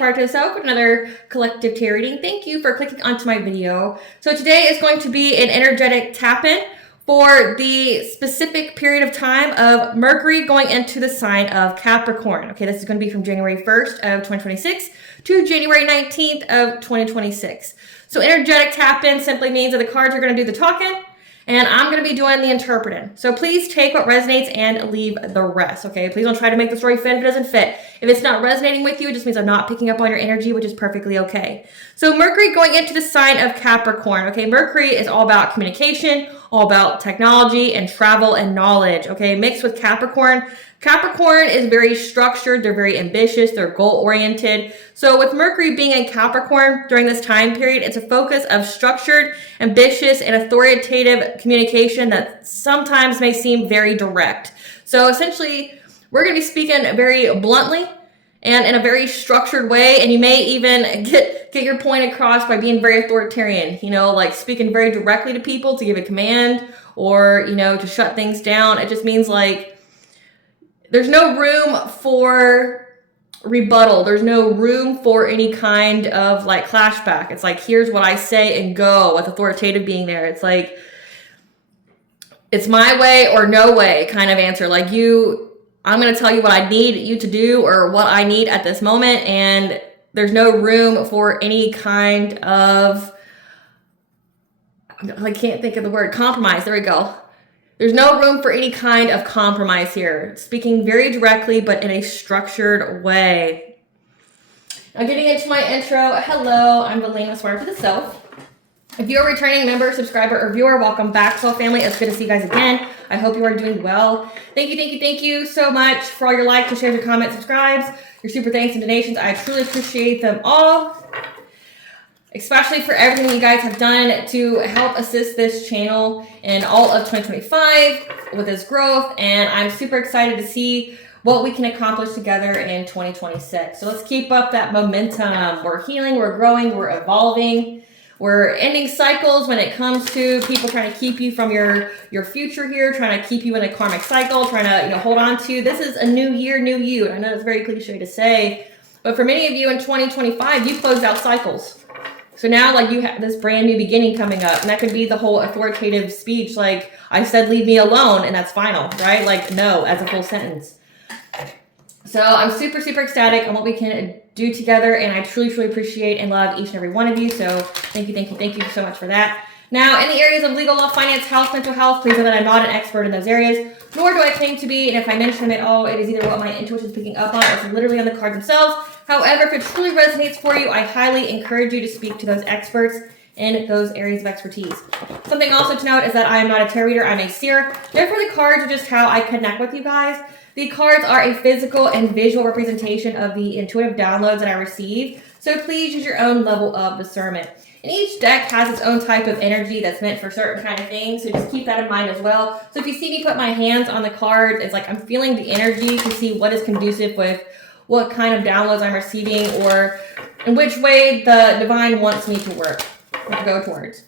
ASHUTOSH with another collective tarot reading. Thank you for clicking onto my video. So today is going to be an energetic tap-in for the specific period of time of Mercury going into the sign of Capricorn. Okay, this is going to be from January 1st of 2026 to January 19th of 2026. So energetic tap-in simply means that the cards are going to do the talking, and I'm going to be doing the interpreting. So please take what resonates and leave the rest, okay? Please don't try to make the story fit if it doesn't fit. If it's not resonating with you, it just means I'm not picking up on your energy, which is perfectly okay. So Mercury going into the sign of Capricorn, okay? Mercury is all about communication, all about technology and travel and knowledge, okay? Mixed with Capricorn. Capricorn is very structured, they're very ambitious, they're goal-oriented. So with Mercury being in Capricorn during this time period, it's a focus of structured, ambitious, and authoritative communication that sometimes may seem very direct. So essentially, we're going to be speaking very bluntly and in a very structured way, and you may even get your point across by being very authoritarian, you know, like speaking very directly to people to give a command or, you know, to shut things down. It just means like there's no room for rebuttal. There's no room for any kind of like clashback. It's like, here's what I say and go, with authoritative being there. It's like, it's my way or no way kind of answer. Like I'm going to tell you what I need you to do or what I need at this moment. And there's no room for any kind of, I can't think of the word, compromise. There we go. There's no room for any kind of compromise here. Speaking very directly, but in a structured way. Now getting into my intro, hello, I'm Valena, aspiraltotheself. If you're a returning member, subscriber, or viewer, welcome back, Soul Family. It's good to see you guys again. I hope you are doing well. Thank you so much for all your likes, your shares, your comments, subscribes, your super thanks and donations. I truly appreciate them all. Especially for everything you guys have done to help assist this channel in all of 2025 with its growth. And I'm super excited to see what we can accomplish together in 2026. So let's keep up that momentum. We're healing, we're growing, we're evolving. We're ending cycles when it comes to people trying to keep you from your future here, trying to keep you in a karmic cycle, trying to, you know, hold on to. This is a new year, new you. I know it's very cliche to say, but for many of you in 2025, you closed out cycles. So now, like, you have this brand new beginning coming up, and that could be the whole authoritative speech, like, I said leave me alone, and that's final, right? Like, no, as a full sentence. So I'm super ecstatic on what we can do together, and I truly appreciate and love each and every one of you. So thank you so much for that. Now, in the areas of legal, law, finance, health, mental health, please know that I'm not an expert in those areas, nor do I claim to be, and if I mention them at all, it is either what my intuition is picking up on, or it's literally on the cards themselves. However, if it truly resonates for you, I highly encourage you to speak to those experts in those areas of expertise. Something also to note is that I am not a tarot reader, I'm a seer. Therefore, the cards are just how I connect with you guys. The cards are a physical and visual representation of the intuitive downloads that I receive, so please use your own level of discernment. And each deck has its own type of energy that's meant for certain kind of things, so just keep that in mind as well. So if you see me put my hands on the cards, it's like I'm feeling the energy to see what is conducive with what kind of downloads I'm receiving, or in which way the divine wants me to work or to go towards.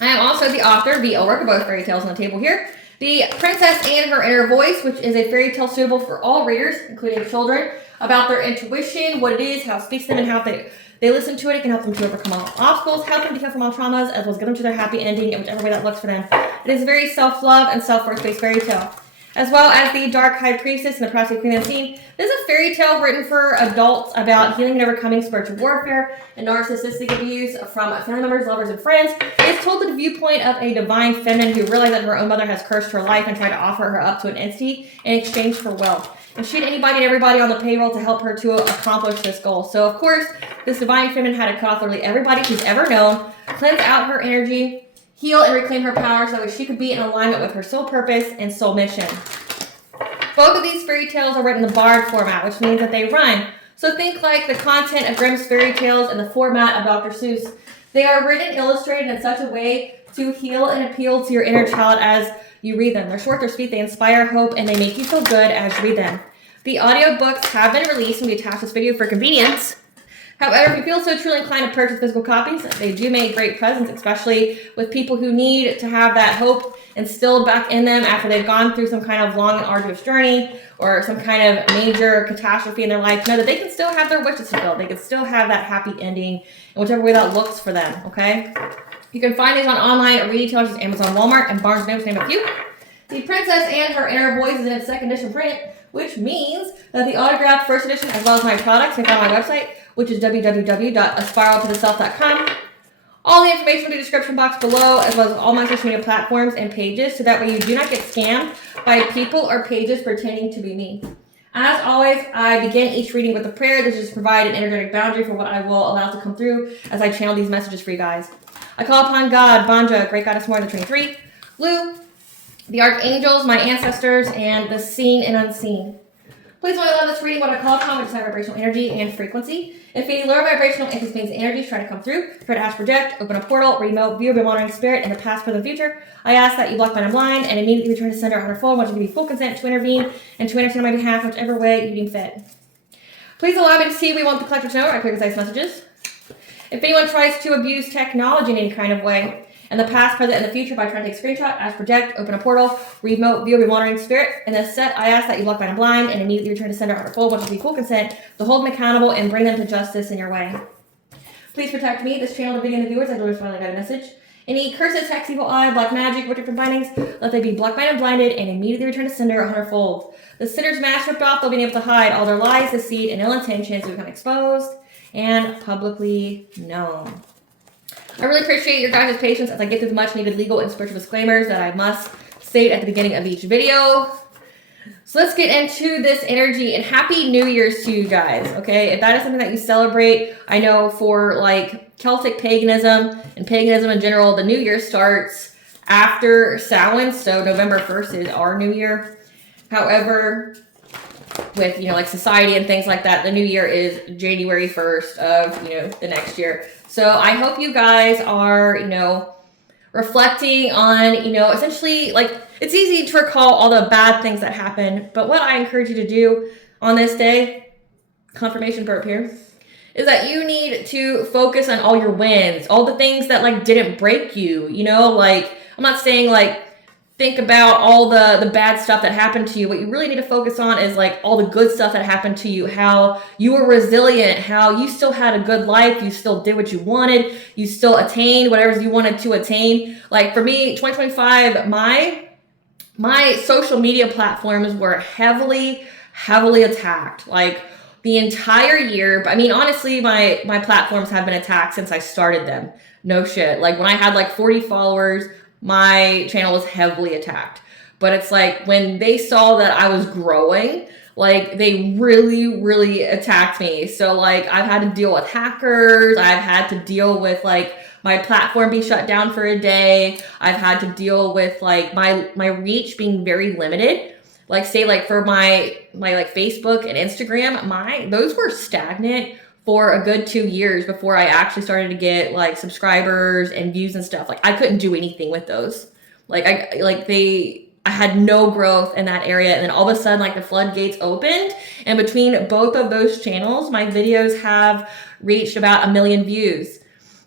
I am also the author of the work of both fairy tales on the table here. The Princess and Her Inner Voice, which is a fairy tale suitable for all readers, including children, about their intuition, what it is, how it speaks to them, and how they listen to it. It can help them to overcome all obstacles, help them to heal from all traumas, as well as get them to their happy ending in whichever way that looks for them. It is a very self-love and self-worth-based fairy tale. As well as the Dark High Priestess and the Prophecy of Queen Unseen. This is a fairy tale written for adults about healing and overcoming spiritual warfare and narcissistic abuse from family members, lovers, and friends. It's told through the viewpoint of a divine feminine who realized that her own mother has cursed her life and tried to offer her up to an entity in exchange for wealth. And she had anybody and everybody on the payroll to help her to accomplish this goal. So, of course, this divine feminine had to cut off literally everybody she's ever known, cleanse out her energy, heal and reclaim her power so that she could be in alignment with her soul purpose and soul mission. Both of these fairy tales are written in the bard format, which means that they rhyme. So think like the content of Grimm's fairy tales and the format of Dr. Seuss. They are written and illustrated in such a way to heal and appeal to your inner child as you read them. They're short, they're sweet, they inspire hope, and they make you feel good as you read them. The audiobooks have been released, and we attach this video for convenience. However, if you feel so truly inclined to purchase physical copies, they do make great presents, especially with people who need to have that hope instilled back in them after they've gone through some kind of long and arduous journey or some kind of major catastrophe in their life. Know that they can still have their wishes fulfilled. They can still have that happy ending in whichever way that looks for them, okay? You can find these on online retailers such as Amazon, Walmart, and Barnes & Noble, to name a few. The Princess and Her Inner Voice is in its second edition print, which means that the autographed first edition, as well as my products, can be found on my website, which is www.aspiraltotheself.com. All the information in the description box below, as well as all my social media platforms and pages, so that way you do not get scammed by people or pages pretending to be me. As always, I begin each reading with a prayer. This is to provide an energetic boundary for what I will allow to come through as I channel these messages for you guys. I call upon God, Banja, Great Goddess More, the Trinity, Lu, the Archangels, my ancestors, and the seen and unseen. Please only allow this reading what I call upon, which is high vibrational energy and frequency. If any lower vibrational interest energies try to come through, try to ask, project, open a portal, remote, view, or be monitoring spirit in the past, present, future, I ask that you block, mind, and blind, and immediately return to sender on her phone once you give me full consent to intervene and to entertain on my behalf, whichever way you deem fit. Please allow me to see we want the collector to know our clear, concise messages. If anyone tries to abuse technology in any kind of way, in the past, present, and the future by trying to take a screenshot, ask, project, open a portal, remote, view, or be monitoring spirit. In this set, I ask that you block, mind, and blind, and immediately return to sender on her full once you give me full consent to hold them accountable and bring them to justice in your way. Please protect me, this channel, to begin the viewers. I deliver finally got a message. Any curses, hex, evil eye, black magic, witch different bindings, let they be blocked, mind, and blinded, and immediately return to sender a hundredfold. The sinner's mask ripped off, they'll be able to hide all their lies, deceit, and ill intentions to become exposed and publicly known. I really appreciate your guys' patience as I get through the much needed legal and spiritual disclaimers that I must state at the beginning of each video. So let's get into this energy, and Happy New Year's to you guys, okay? If that is something that you celebrate, I know for like Celtic paganism and paganism in general, the New Year starts after Samhain, so November 1st is our New Year. However, with, like society and things like that, the New Year is January 1st of, the next year. So I hope you guys are, reflecting on, essentially, like, it's easy to recall all the bad things that happen, but what I encourage you to do on this day, confirmation burp here, is that you need to focus on all your wins, all the things that, like, didn't break you, like, I'm not saying, like, think about all the bad stuff that happened to you. What you really need to focus on is like all the good stuff that happened to you, how you were resilient, how you still had a good life, you still did what you wanted, you still attained whatever you wanted to attain. Like for me, 2025, my social media platforms were heavily attacked. Like the entire year. But I mean, honestly, my platforms have been attacked since I started them. No shit. Like when I had like 40 followers, my channel was heavily attacked. But it's like when they saw that I was growing, like they really attacked me. So like I've had to deal with hackers. I've had to deal with like my platform be shut down for a day. I've had to deal with like my reach being very limited. Like say like for my like Facebook and Instagram, those were stagnant for a good 2 years before I actually started to get like subscribers and views and stuff. Like I couldn't do anything with those. I had no growth in that area. And then all of a sudden, like the floodgates opened, and between both of those channels, my videos have reached about 1 million views.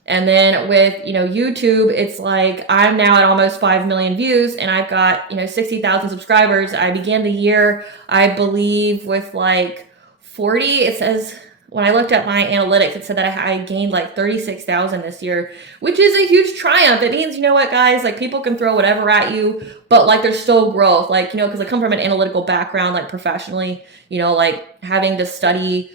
And then with, YouTube, it's like I'm now at almost 5 million views and I've got, 60,000 subscribers. I began the year, I believe, with like 40. It says, when I looked at my analytics, it said that I gained like 36,000 this year, which is a huge triumph. It means, you know what, guys, like people can throw whatever at you, but like there's still growth. Like, because I come from an analytical background, like professionally, like having to study,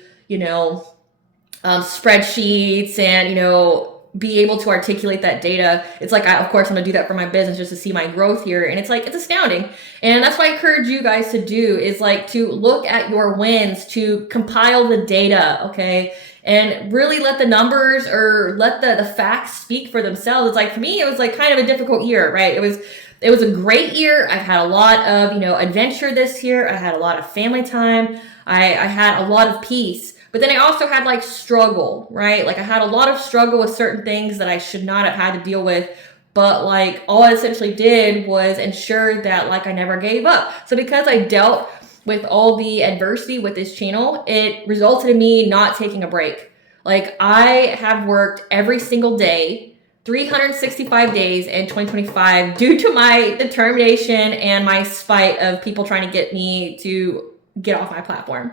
spreadsheets and, be able to articulate that data. It's like, of course, I'm gonna do that for my business just to see my growth here. And it's like, it's astounding. And that's what I encourage you guys to do is like to look at your wins, to compile the data, okay? And really let the numbers or let the facts speak for themselves. It's like, for me, it was like kind of a difficult year, right? It was a great year. I've had a lot of, adventure this year. I had a lot of family time. I had a lot of peace. But then I also had like struggle, right? Like I had a lot of struggle with certain things that I should not have had to deal with. But like all I essentially did was ensure that like I never gave up. So because I dealt with all the adversity with this channel, it resulted in me not taking a break. Like, I have worked every single day, 365 days in 2025 due to my determination and my spite of people trying to get me to get off my platform.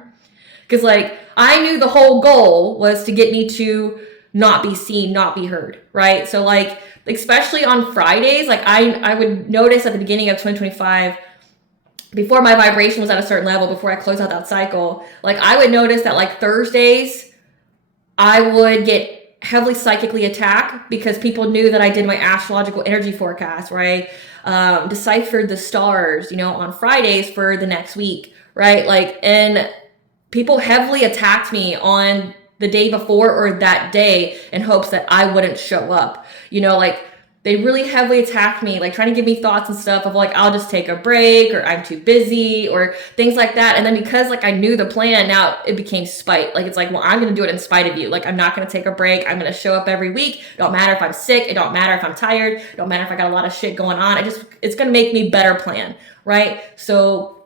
Because, like, I knew the whole goal was to get me to not be seen, not be heard, right? So, like, especially on Fridays, like, I would notice at the beginning of 2025, before my vibration was at a certain level, before I closed out that cycle, like, I would notice that, like, Thursdays, I would get heavily psychically attacked because people knew that I did my astrological energy forecast, right? Deciphered the stars, on Fridays for the next week, right? Like, and people heavily attacked me on the day before or that day in hopes that I wouldn't show up. Like, they really heavily attacked me, like, trying to give me thoughts and stuff of, like, I'll just take a break, or I'm too busy, or things like that. And then because, like, I knew the plan, now it became spite. Like, it's like, well, I'm going to do it in spite of you. Like, I'm not going to take a break. I'm going to show up every week. Don't matter if I'm sick. It don't matter if I'm tired. It don't matter if I got a lot of shit going on. It's going to make me better plan, right? So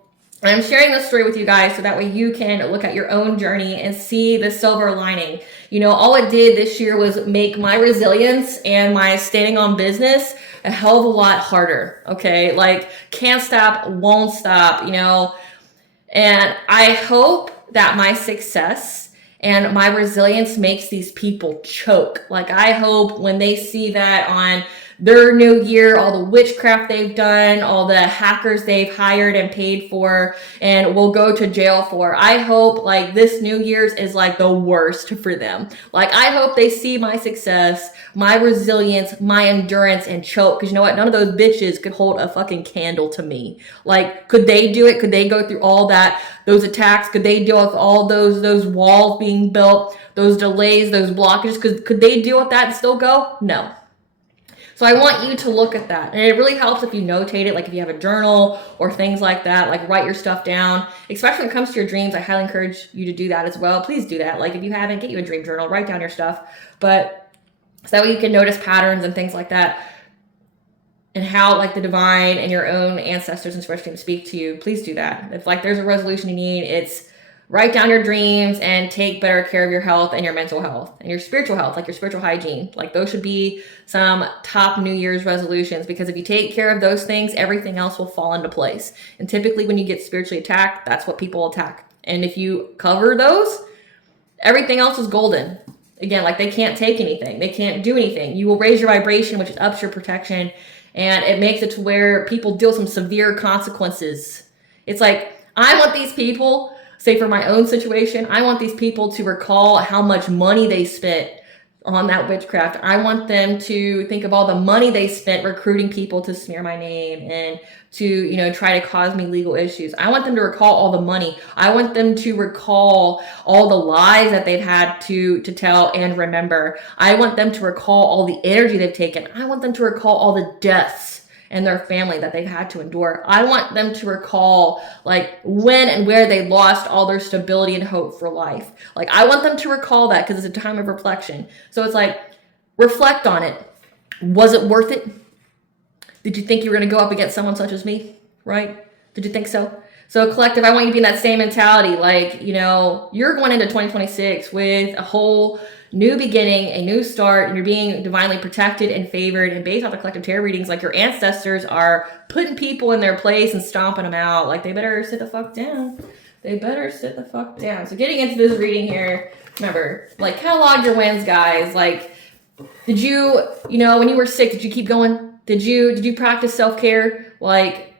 I'm sharing this story with you guys so that way you can look at your own journey and see the silver lining. All it did this year was make my resilience and my standing on business a hell of a lot harder. Okay. Like, can't stop, won't stop, and I hope that my success and my resilience makes these people choke. Like, I hope when they see that on their new year, all the witchcraft they've done, all the hackers they've hired and paid for and will go to jail for, I hope, like, this New Year's is, like, the worst for them. Like, I hope they see my success, my resilience, my endurance, and choke. Because you know what? None of those bitches could hold a fucking candle to me. Like, could they do it? Could they go through all that, those attacks? Could they deal with all those walls being built, those delays, those blockages? Could they deal with that and still go? No. So I want you to look at that. And it really helps if you notate it, like if you have a journal or things like that, like write your stuff down. Especially when it comes to your dreams, I highly encourage you to do that as well. Please do that. Like, if you haven't, get you a dream journal, write down your stuff. But so that way you can notice patterns and things like that, and how, like, the divine and your own ancestors and spirit team speak to you. Please do that. If, like, there's a resolution you need, it's write down your dreams and take better care of your health and your mental health and your spiritual health, like your spiritual hygiene. Like, those should be some top New Year's resolutions, because if you take care of those things, everything else will fall into place. And typically when you get spiritually attacked, that's what people attack. And if you cover those, everything else is golden. Again, like, they can't take anything. They can't do anything. You will raise your vibration, which ups your protection. And it makes it to where people deal with some severe consequences. It's like, I want these people, say for my own situation, I want these people to recall how much money they spent on that witchcraft. I want them to think of all the money they spent recruiting people to smear my name and to, try to cause me legal issues. I want them to recall all the money. I want them to recall all the lies that they've had to tell and remember. I want them to recall all the energy they've taken. I want them to recall all the deaths and their family that they've had to endure. I want them to recall, like, when and where they lost all their stability and hope for life. Like, I want them to recall that, because it's a time of reflection. So it's like, reflect on it. Was it worth it? Did you think you were going to go up against someone such as me? Right? Did you think so? So collective, I want you to be in that same mentality. Like, you're going into 2026 with a whole new beginning, a new start, and you're being divinely protected and favored. And based off the collective tarot readings, like, your ancestors are putting people in their place and stomping them out. Like, they better sit the fuck down. They better sit the fuck down. So getting into this reading here, remember, like, catalog your wins, guys. Like, did you, when you were sick, did you keep going? Did you practice self-care? Like,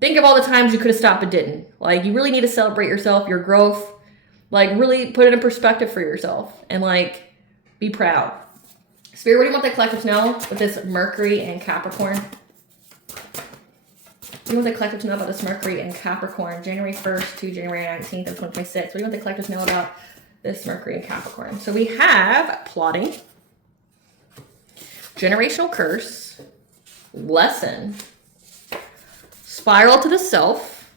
think of all the times you could have stopped but didn't. Like, you really need to celebrate yourself, your growth. Like, really put it in perspective for yourself. And, like, be proud. Spirit, what do you want the collective to know with this Mercury and Capricorn? What do you want the collective to know about this Mercury and Capricorn, January 1st to January 19th of 2026? What do you want the collective to know about this Mercury and Capricorn? So we have plotting, generational curse, lesson, spiral to the self,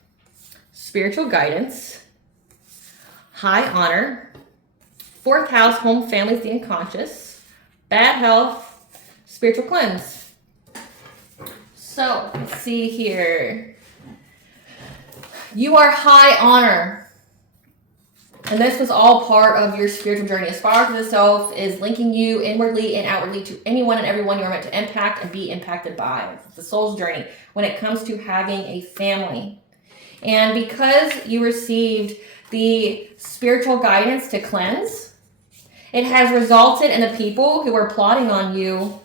spiritual guidance, high honor, fourth house, home, families, the unconscious, bad health, spiritual cleanse. So let's see here. You are high honor. And this was all part of your spiritual journey. A spiral to the self is linking you inwardly and outwardly to anyone and everyone you're meant to impact and be impacted by. It's the soul's journey when it comes to having a family. And because you received the spiritual guidance to cleanse, it has resulted in the people who are plotting on you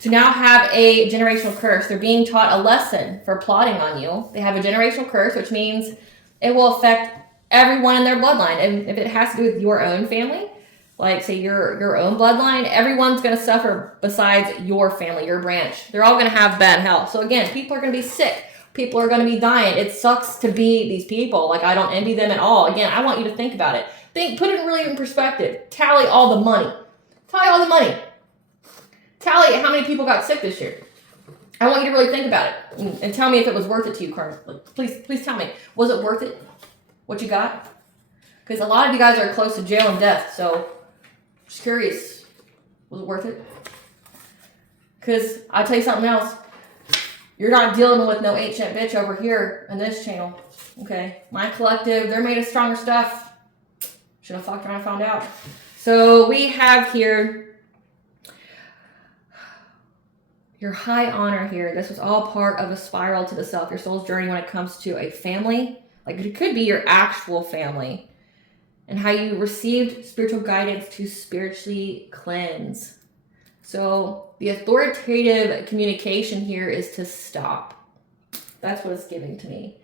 to now have a generational curse. They're being taught a lesson for plotting on you. They have a generational curse, which means it will affect everyone in their bloodline. And if it has to do with your own family, like say your own bloodline, everyone's going to suffer besides your family, your branch. They're all going to have bad health. So again, people are going to be sick. People are going to be dying. It sucks to be these people. Like, I don't envy them at all. Again, I want you to think about it. Put it really in perspective. Tally all the money. Tally all the money. Tally how many people got sick this year. I want you to really think about it and tell me if it was worth it to you, Carmen. Like, please tell me. Was it worth it? What you got? Because a lot of you guys are close to jail and death. So, just curious. Was it worth it? Because I'll tell you something else. You're not dealing with no ancient bitch over here in this channel. Okay? My collective, they're made of stronger stuff. Should have fucked around and found out. So we have here your high honor here. This was all part of a spiral to the self, your soul's journey when it comes to a family. Like, it could be your actual family. And how you received spiritual guidance to spiritually cleanse. So the authoritative communication here is to stop. That's what it's giving to me.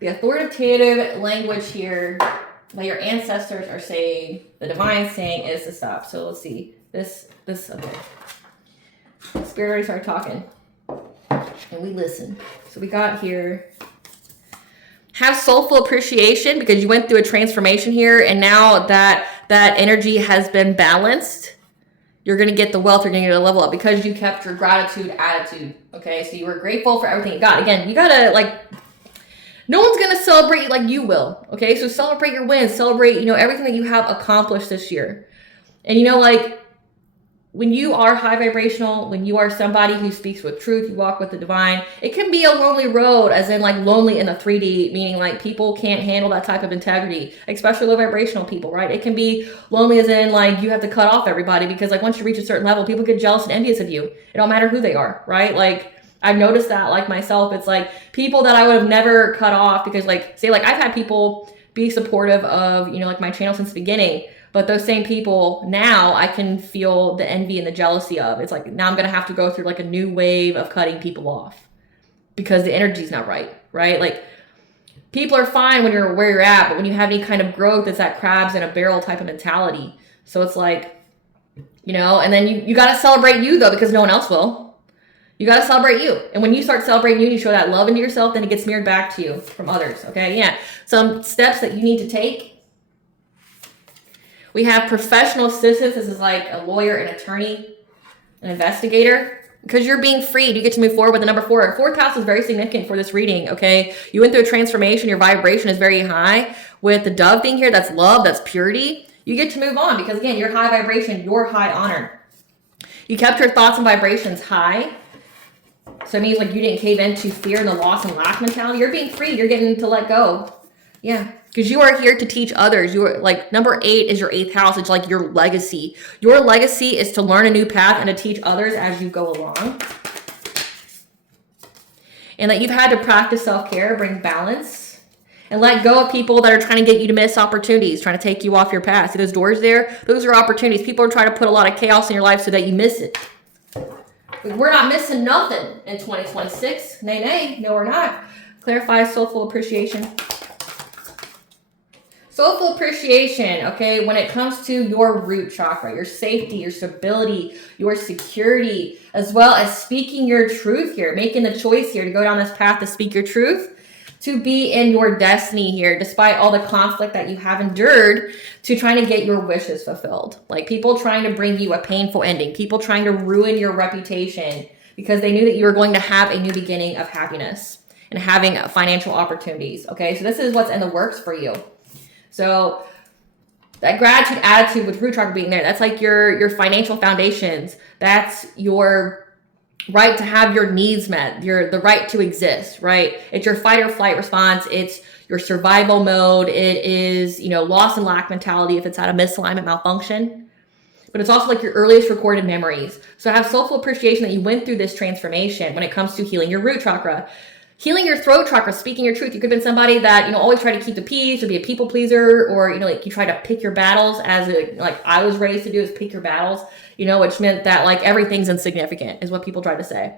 The authoritative language here, that your ancestors are saying, the divine saying, is to stop. So let's see. Okay. Spirit already started talking. And we listen. So we got here. Have soulful appreciation because you went through a transformation here. And now that energy has been balanced, you're going to get the wealth, you're going to get a level up because you kept your gratitude attitude. Okay, so you were grateful for everything you got. Again, you got to, like, no one's going to celebrate you like you will. Okay, so celebrate your wins, celebrate, everything that you have accomplished this year. And, like, when you are high vibrational, when you are somebody who speaks with truth, you walk with the divine, it can be a lonely road, as in like lonely in the 3D, meaning like people can't handle that type of integrity, especially low vibrational people, right? It can be lonely as in like you have to cut off everybody because like once you reach a certain level, people get jealous and envious of you. It don't matter who they are, right? Like I've noticed that like myself, it's like people that I would have never cut off because like, say like I've had people be supportive of, like my channel since the beginning. But those same people now I can feel the envy and the jealousy of. It's like now I'm going to have to go through like a new wave of cutting people off because the energy's not right? Like people are fine when you're where you're at, but when you have any kind of growth, it's that crabs in a barrel type of mentality. So it's like, and then you got to celebrate you though because no one else will. You got to celebrate you. And when you start celebrating you and you show that love into yourself, then it gets mirrored back to you from others. Okay. Yeah. Some steps that you need to take. We have professional assistance. This is like a lawyer, an attorney, an investigator. Because you're being freed, you get to move forward with the number 4. Fourth house is very significant for this reading, okay? You went through a transformation. Your vibration is very high. With the dove being here, that's love, that's purity. You get to move on because, again, you're high vibration, you're high honor. You kept your thoughts and vibrations high. So it means like you didn't cave into fear and the loss and lack mentality. You're being free. You're getting to let go. Yeah. Because you are here to teach others. You are like number 8 is your 8th house. It's like your legacy. Your legacy is to learn a new path and to teach others as you go along. And that you've had to practice self-care, bring balance, and let go of people that are trying to get you to miss opportunities, trying to take you off your path. See those doors there? Those are opportunities. People are trying to put a lot of chaos in your life so that you miss it. We're not missing nothing in 2026. Nay, no, we're not. Clarify soulful appreciation. Soulful appreciation, okay, when it comes to your root chakra, your safety, your stability, your security, as well as speaking your truth here, making the choice here to go down this path to speak your truth, to be in your destiny here, despite all the conflict that you have endured to trying to get your wishes fulfilled. Like people trying to bring you a painful ending, people trying to ruin your reputation because they knew that you were going to have a new beginning of happiness and having financial opportunities, okay? So this is what's in the works for you. So that gratitude attitude with root chakra being there, that's like your financial foundations. That's your right to have your needs met, the right to exist, right? It's your fight or flight response. It's your survival mode. It is, you know, loss and lack mentality if it's at a misalignment malfunction. But it's also like your earliest recorded memories. So have soulful appreciation that you went through this transformation when it comes to healing your root chakra. Healing your throat chakra, speaking your truth. You could have been somebody that, you know, always try to keep the peace or be a people pleaser, or, you know, like you try to pick your battles as like I was raised to do, is pick your battles, you know, which meant that like everything's insignificant is what people try to say.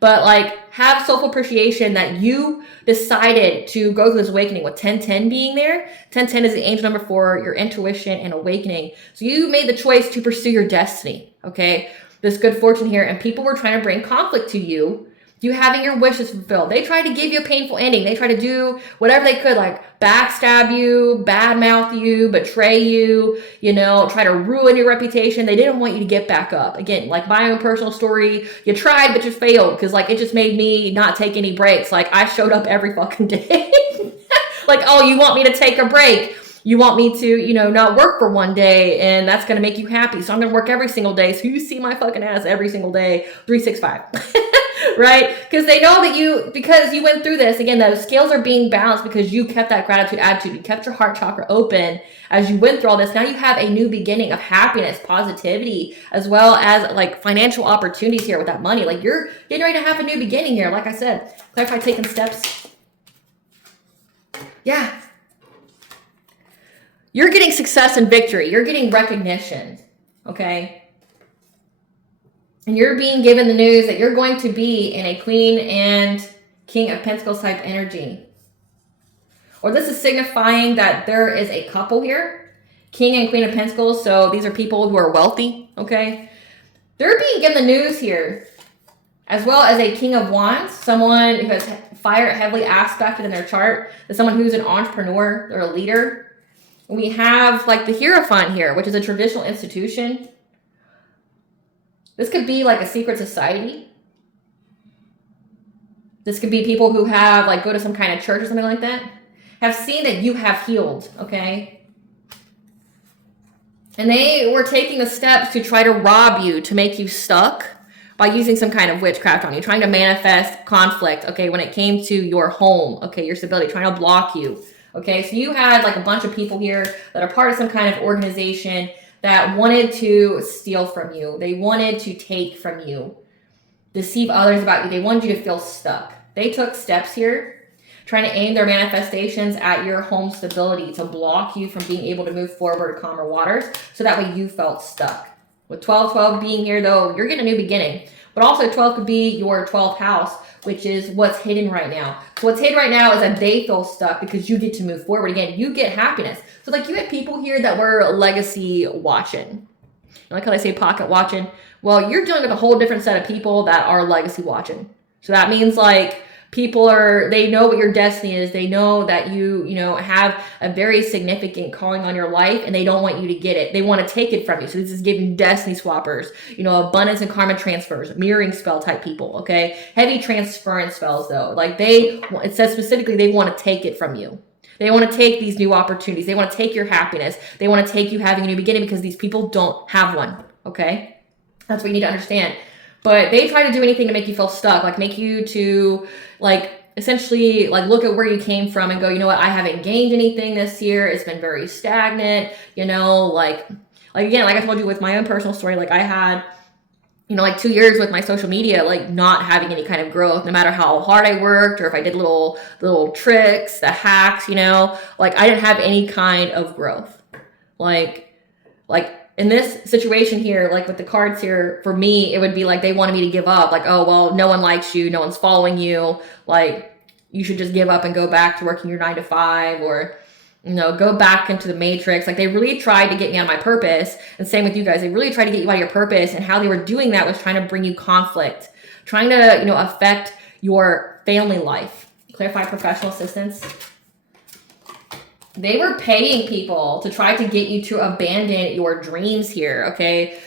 But like have soulful appreciation that you decided to go through this awakening with 1010 being there. 1010 is the angel number for your intuition and awakening. So you made the choice to pursue your destiny, okay? This good fortune here, and people were trying to bring conflict to you having your wishes fulfilled. They tried to give you a painful ending. They tried to do whatever they could, like backstab you, badmouth you, betray you, you know, try to ruin your reputation. They didn't want you to get back up. Again, like my own personal story, you tried, but you failed because like it just made me not take any breaks. Like I showed up every fucking day. Like, oh, you want me to take a break? You want me to, you know, not work for one day and that's going to make you happy. So I'm going to work every single day. So you see my fucking ass every single day, 365. Right? Because they know that because you went through this, again, those scales are being balanced because you kept that gratitude attitude. You kept your heart chakra open as you went through all this. Now you have a new beginning of happiness, positivity, as well as like financial opportunities here with that money. Like you're getting ready to have a new beginning here. Like I said, clarify taking steps. Yeah. You're getting success and victory. You're getting recognition. Okay? And you're being given the news that you're going to be in a Queen and King of Pentacles type energy. Or this is signifying that there is a couple here. King and Queen of Pentacles. So these are people who are wealthy. Okay? They're being given the news here. As well as a King of Wands. Someone who has fire heavily aspected in their chart. Is someone who's an entrepreneur. They're a leader. We have like the Hierophant here, which is a traditional institution. This could be like a secret society. This could be people who have like go to some kind of church or something like that. Have seen that you have healed, okay? And they were taking the steps to try to rob you, to make you stuck by using some kind of witchcraft on you, trying to manifest conflict, okay, when it came to your home, okay, your stability, trying to block you, okay? So you had like a bunch of people here that are part of some kind of organization that wanted to steal from you. They wanted to take from you, deceive others about you. They wanted you to feel stuck. They took steps here, trying to aim their manifestations at your home stability to block you from being able to move forward to calmer waters. So that way you felt stuck. With 12-12 being here though, you're getting a new beginning. But also 12 could be your 12th house, which is what's hidden right now. So what's hidden right now is that they feel stuck because you get to move forward. Again, you get happiness. So like you had people here that were legacy watching. Like how they say pocket watching. Well, you're dealing with a whole different set of people that are legacy watching. So that means like people they know what your destiny is. They know that you have a very significant calling on your life and they don't want you to get it. They want to take it from you. So this is giving destiny swappers, abundance and karma transfers, mirroring spell type people, okay? Heavy transference spells though. Like it says specifically they want to take it from you. They want to take these new opportunities. They want to take your happiness. They want to take you having a new beginning because these people don't have one, okay? That's what you need to understand. But they try to do anything to make you feel stuck, like make you to essentially look at where you came from and go, you know what, I haven't gained anything this year. It's been very stagnant, again, like I told you with my own personal story, like I had, 2 years with my social media, not having any kind of growth, no matter how hard I worked or if I did little tricks, the hacks, I didn't have any kind of growth. In this situation here, with the cards here, for me, it would be they wanted me to give up. Oh, well, no one likes you. No one's following you. You should just give up and go back to working your 9 to 5 or, go back into the matrix. They really tried to get me on my purpose. And same with you guys. They really tried to get you out of your purpose. And how they were doing that was trying to bring you conflict, trying to, affect your family life. Clarify professional assistance. They were paying people to try to get you to abandon your dreams here, okay?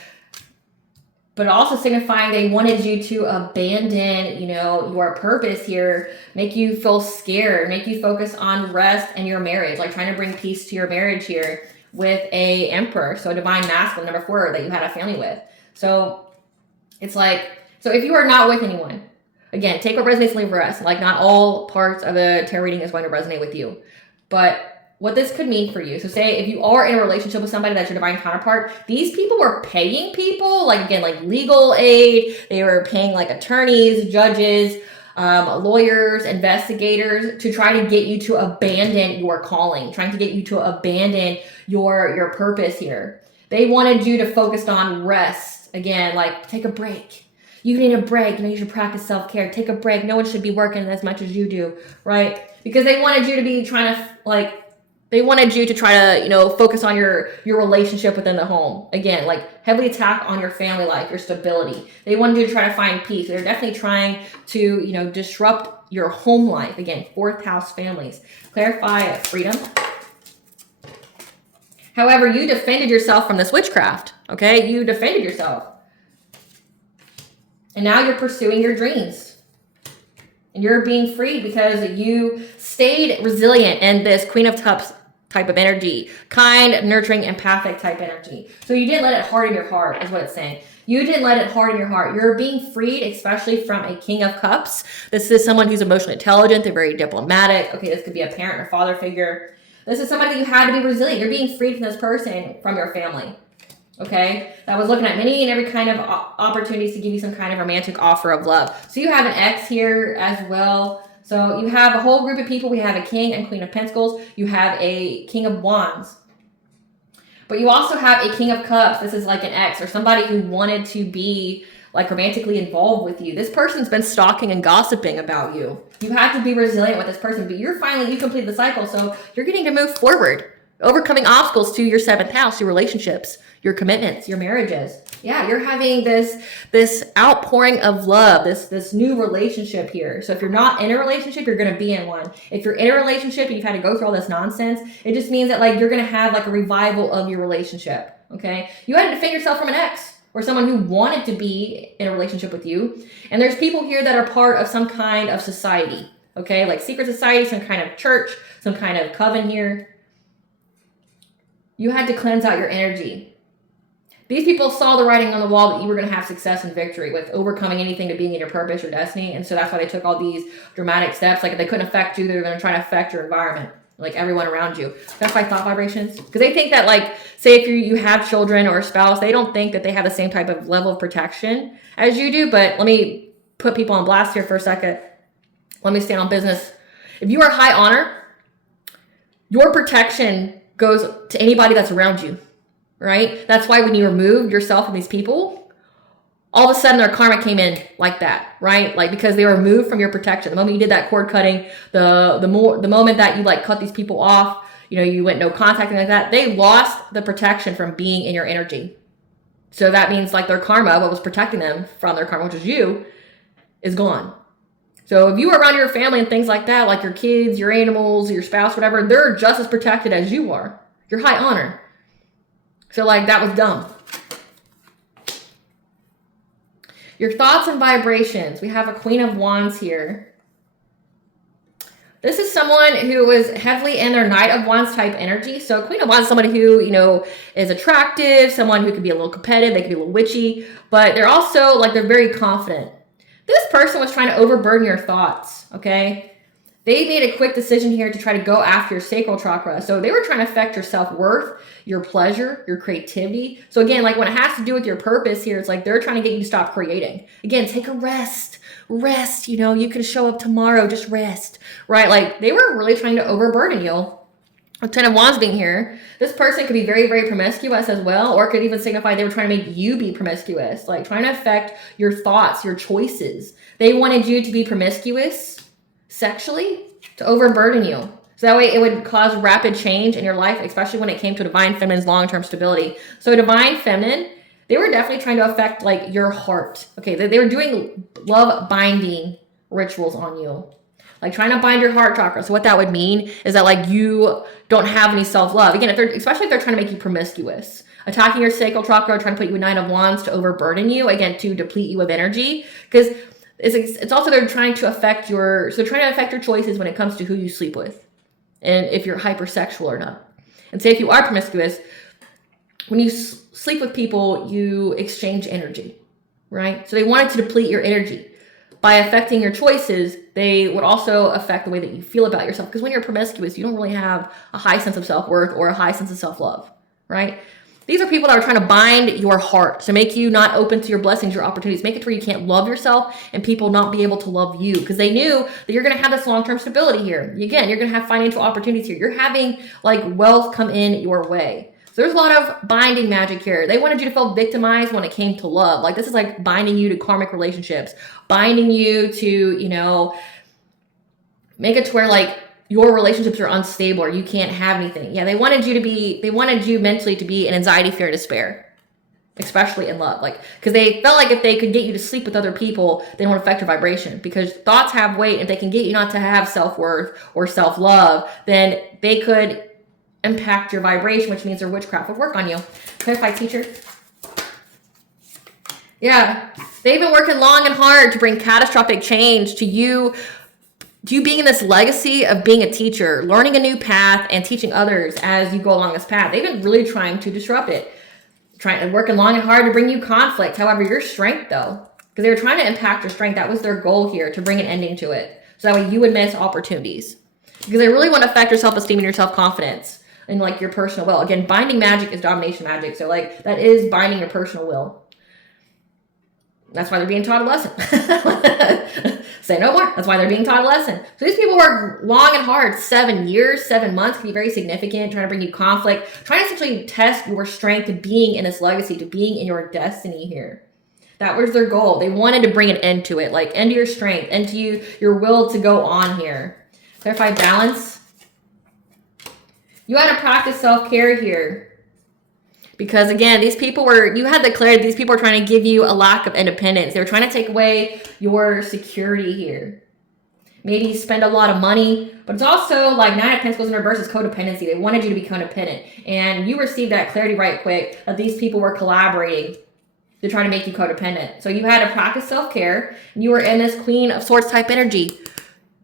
But also signifying they wanted you to abandon, your purpose here, make you feel scared, make you focus on rest and your marriage, trying to bring peace to your marriage here with a emperor, so a divine masculine, number 4, that you had a family with. So it's so if you are not with anyone, again, take what resonates and leave the rest. Not all parts of a tarot reading is going to resonate with you. But what this could mean for you. So say if you are in a relationship with somebody that's your divine counterpart, these people were paying people, like again, like legal aid. They were paying like attorneys, judges, lawyers, investigators to try to get you to abandon your calling, trying to get you to abandon your purpose here. They wanted you to focus on rest. Again, like take a break. You need a break. You should practice self-care. Take a break. No one should be working as much as you do, right? Because they wanted you to be trying to they wanted you to try to, focus on your relationship within the home. Again, like heavily attack on your family life, your stability. They wanted you to try to find peace. They're definitely trying to, disrupt your home life. Again, 4th house families. Clarify freedom. However, you defended yourself from this witchcraft. Okay, you defended yourself. And now you're pursuing your dreams. And you're being free because you stayed resilient in this Queen of Cups type of energy. Kind, nurturing, empathic type energy. So you didn't let it harden your heart, is what it's saying. You didn't let it harden your heart. You're being freed, especially from a King of Cups. This is someone who's emotionally intelligent. They're very diplomatic. Okay, this could be a parent or father figure. This is somebody that you had to be resilient. You're being freed from this person, from your family. Okay, that was looking at many and every kind of opportunities to give you some kind of romantic offer of love. So you have an ex here as well. So you have a whole group of people. We have a King and Queen of Pentacles. You have a King of Wands. But you also have a King of Cups. This is like an ex or somebody who wanted to be like romantically involved with you. This person's been stalking and gossiping about you. You have to be resilient with this person, but you completed the cycle. So you're getting to move forward, overcoming obstacles to your 7th house, your relationships, your commitments, your marriages. Yeah, you're having this outpouring of love, this new relationship here. So if you're not in a relationship, you're going to be in one. If you're in a relationship and you've had to go through all this nonsense, it just means that like you're going to have like a revival of your relationship. Okay, you had to defend yourself from an ex or someone who wanted to be in a relationship with you. And there's people here that are part of some kind of society. Okay, like secret society, some kind of church, some kind of coven here. You had to cleanse out your energy. These people saw the writing on the wall that you were going to have success and victory with overcoming anything to being in your purpose or destiny. And so that's why they took all these dramatic steps. Like if they couldn't affect you, they were going to try to affect your environment, like everyone around you. That's why thought vibrations. Because they think that like, say if you have children or a spouse, they don't think that they have the same type of level of protection as you do. But let me put people on blast here for a second. Let me stand on business. If you are high honor, your protection goes to anybody that's around you. Right? That's why when you removed yourself from these people, all of a sudden their karma came in like that, right? Like because they were removed from your protection. The moment you did that cord cutting, the moment that you like cut these people off, you went no contact and like that, they lost the protection from being in your energy. So that means like their karma, what was protecting them from their karma, which is you, is gone. So if you were around your family and things like that, like your kids, your animals, your spouse, whatever, they're just as protected as you are. You're high honor. So like that was dumb. Your thoughts and vibrations. We have a Queen of Wands here. This is someone who was heavily in their Knight of Wands type energy. So Queen of Wands is somebody who, is attractive, someone who can be a little competitive, they can be a little witchy, but they're also like, they're very confident. This person was trying to overburden your thoughts, okay? They made a quick decision here to try to go after your sacral chakra. So they were trying to affect your self-worth, your pleasure, your creativity. So again, like when it has to do with your purpose here, it's like they're trying to get you to stop creating. Again, take a rest. Rest, you can show up tomorrow, just rest, right? Like they were really trying to overburden you. With 10 of Wands being here, this person could be very, very promiscuous as well, or it could even signify they were trying to make you be promiscuous, like trying to affect your thoughts, your choices. They wanted you to be promiscuous sexually to overburden you. So that way it would cause rapid change in your life, especially when it came to Divine Feminine's long-term stability. So Divine Feminine, they were definitely trying to affect like your heart. Okay, they were doing love binding rituals on you. Like trying to bind your heart chakra. So what that would mean is that like you don't have any self-love. Again, especially if they're trying to make you promiscuous. Attacking your sacral chakra, trying to put you in Nine of Wands to overburden you. Again, to deplete you of energy. Because it's also they're trying to affect your choices when it comes to who you sleep with. And if you're hypersexual or not. And say if you are promiscuous, when you sleep with people, you exchange energy. Right? So they wanted to deplete your energy by affecting your choices, they would also affect the way that you feel about yourself. Because when you're promiscuous, you don't really have a high sense of self-worth or a high sense of self-love, right? These are people that are trying to bind your heart to make you not open to your blessings, your opportunities, make it to where you can't love yourself and people not be able to love you because they knew that you're going to have this long-term stability here. Again, you're going to have financial opportunities here. You're having like wealth come in your way. So there's a lot of binding magic here. They wanted you to feel victimized when it came to love. Like this is like binding you to karmic relationships, binding you to, you know, make it to where like your relationships are unstable or you can't have anything. Yeah, they wanted you mentally to be in anxiety, fear, and despair, especially in love. Like, because they felt like if they could get you to sleep with other people, they don't affect your vibration because thoughts have weight. If they can get you not to have self-worth or self-love, then they could impact your vibration, which means their witchcraft would work on you. Clarify, teacher. Yeah, they've been working long and hard to bring catastrophic change to you being in this legacy of being a teacher, learning a new path and teaching others as you go along this path. They've been really trying to disrupt it, working long and hard to bring you conflict. However, your strength though, because they were trying to impact your strength. That was their goal here, to bring an ending to it. So that way you would miss opportunities because they really want to affect your self-esteem and your self-confidence and like your personal will. Again, binding magic is domination magic. So like that is binding your personal will. That's why they're being taught a lesson. Say no more. That's why they're being taught a lesson. So these people work long and hard. 7 years, 7 months can be very significant, trying to bring you conflict, trying to essentially test your strength to being in this legacy, to being in your destiny here. That was their goal. They wanted to bring an end to it, like end to your strength, end to your will to go on here. Clarify balance. You had to practice self-care here. Because again, you had the clarity, these people are trying to give you a lack of independence. They were trying to take away your security here. Maybe spend a lot of money, but it's also like 9 of Pentacles in reverse is codependency. They wanted you to be codependent. And you received that clarity right quick that these people were collaborating to try to make you codependent. So you had to practice self-care. And you were in this Queen of Swords type energy.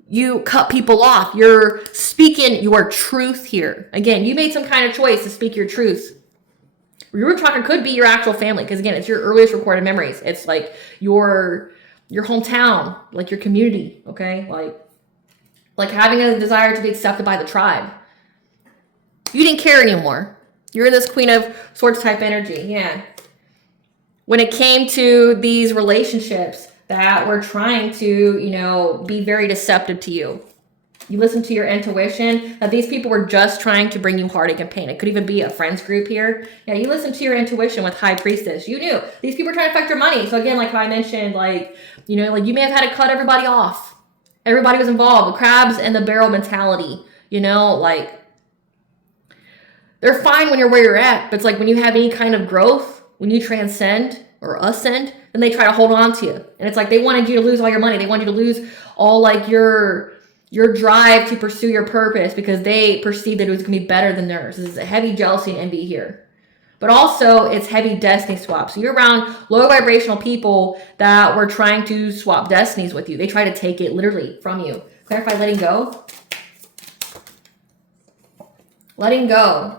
You cut people off. You're speaking your truth here. Again, you made some kind of choice to speak your truth. Your root chakra could be your actual family because again, it's your earliest recorded memories. It's like your hometown, like your community, okay? Like having a desire to be accepted by the tribe. You didn't care anymore. You're in this Queen of Swords type energy, yeah. When it came to these relationships that were trying to, be very deceptive to you. You listen to your intuition that these people were just trying to bring you heartache and pain. It could even be a friends group here. Yeah, you listen to your intuition with High Priestess. You knew these people were trying to affect your money. So again, like how I mentioned, you may have had to cut everybody off. Everybody was involved. The crabs and the barrel mentality, they're fine when you're where you're at. But it's like when you have any kind of growth, when you transcend or ascend, then they try to hold on to you. And it's like they wanted you to lose all your money. They wanted you to lose all like your drive to pursue your purpose because they perceived that it was going to be better than theirs. This is a heavy jealousy and envy here. But also, it's heavy destiny swap. So you're around low vibrational people that were trying to swap destinies with you. They try to take it literally from you. Clarify letting go. Letting go.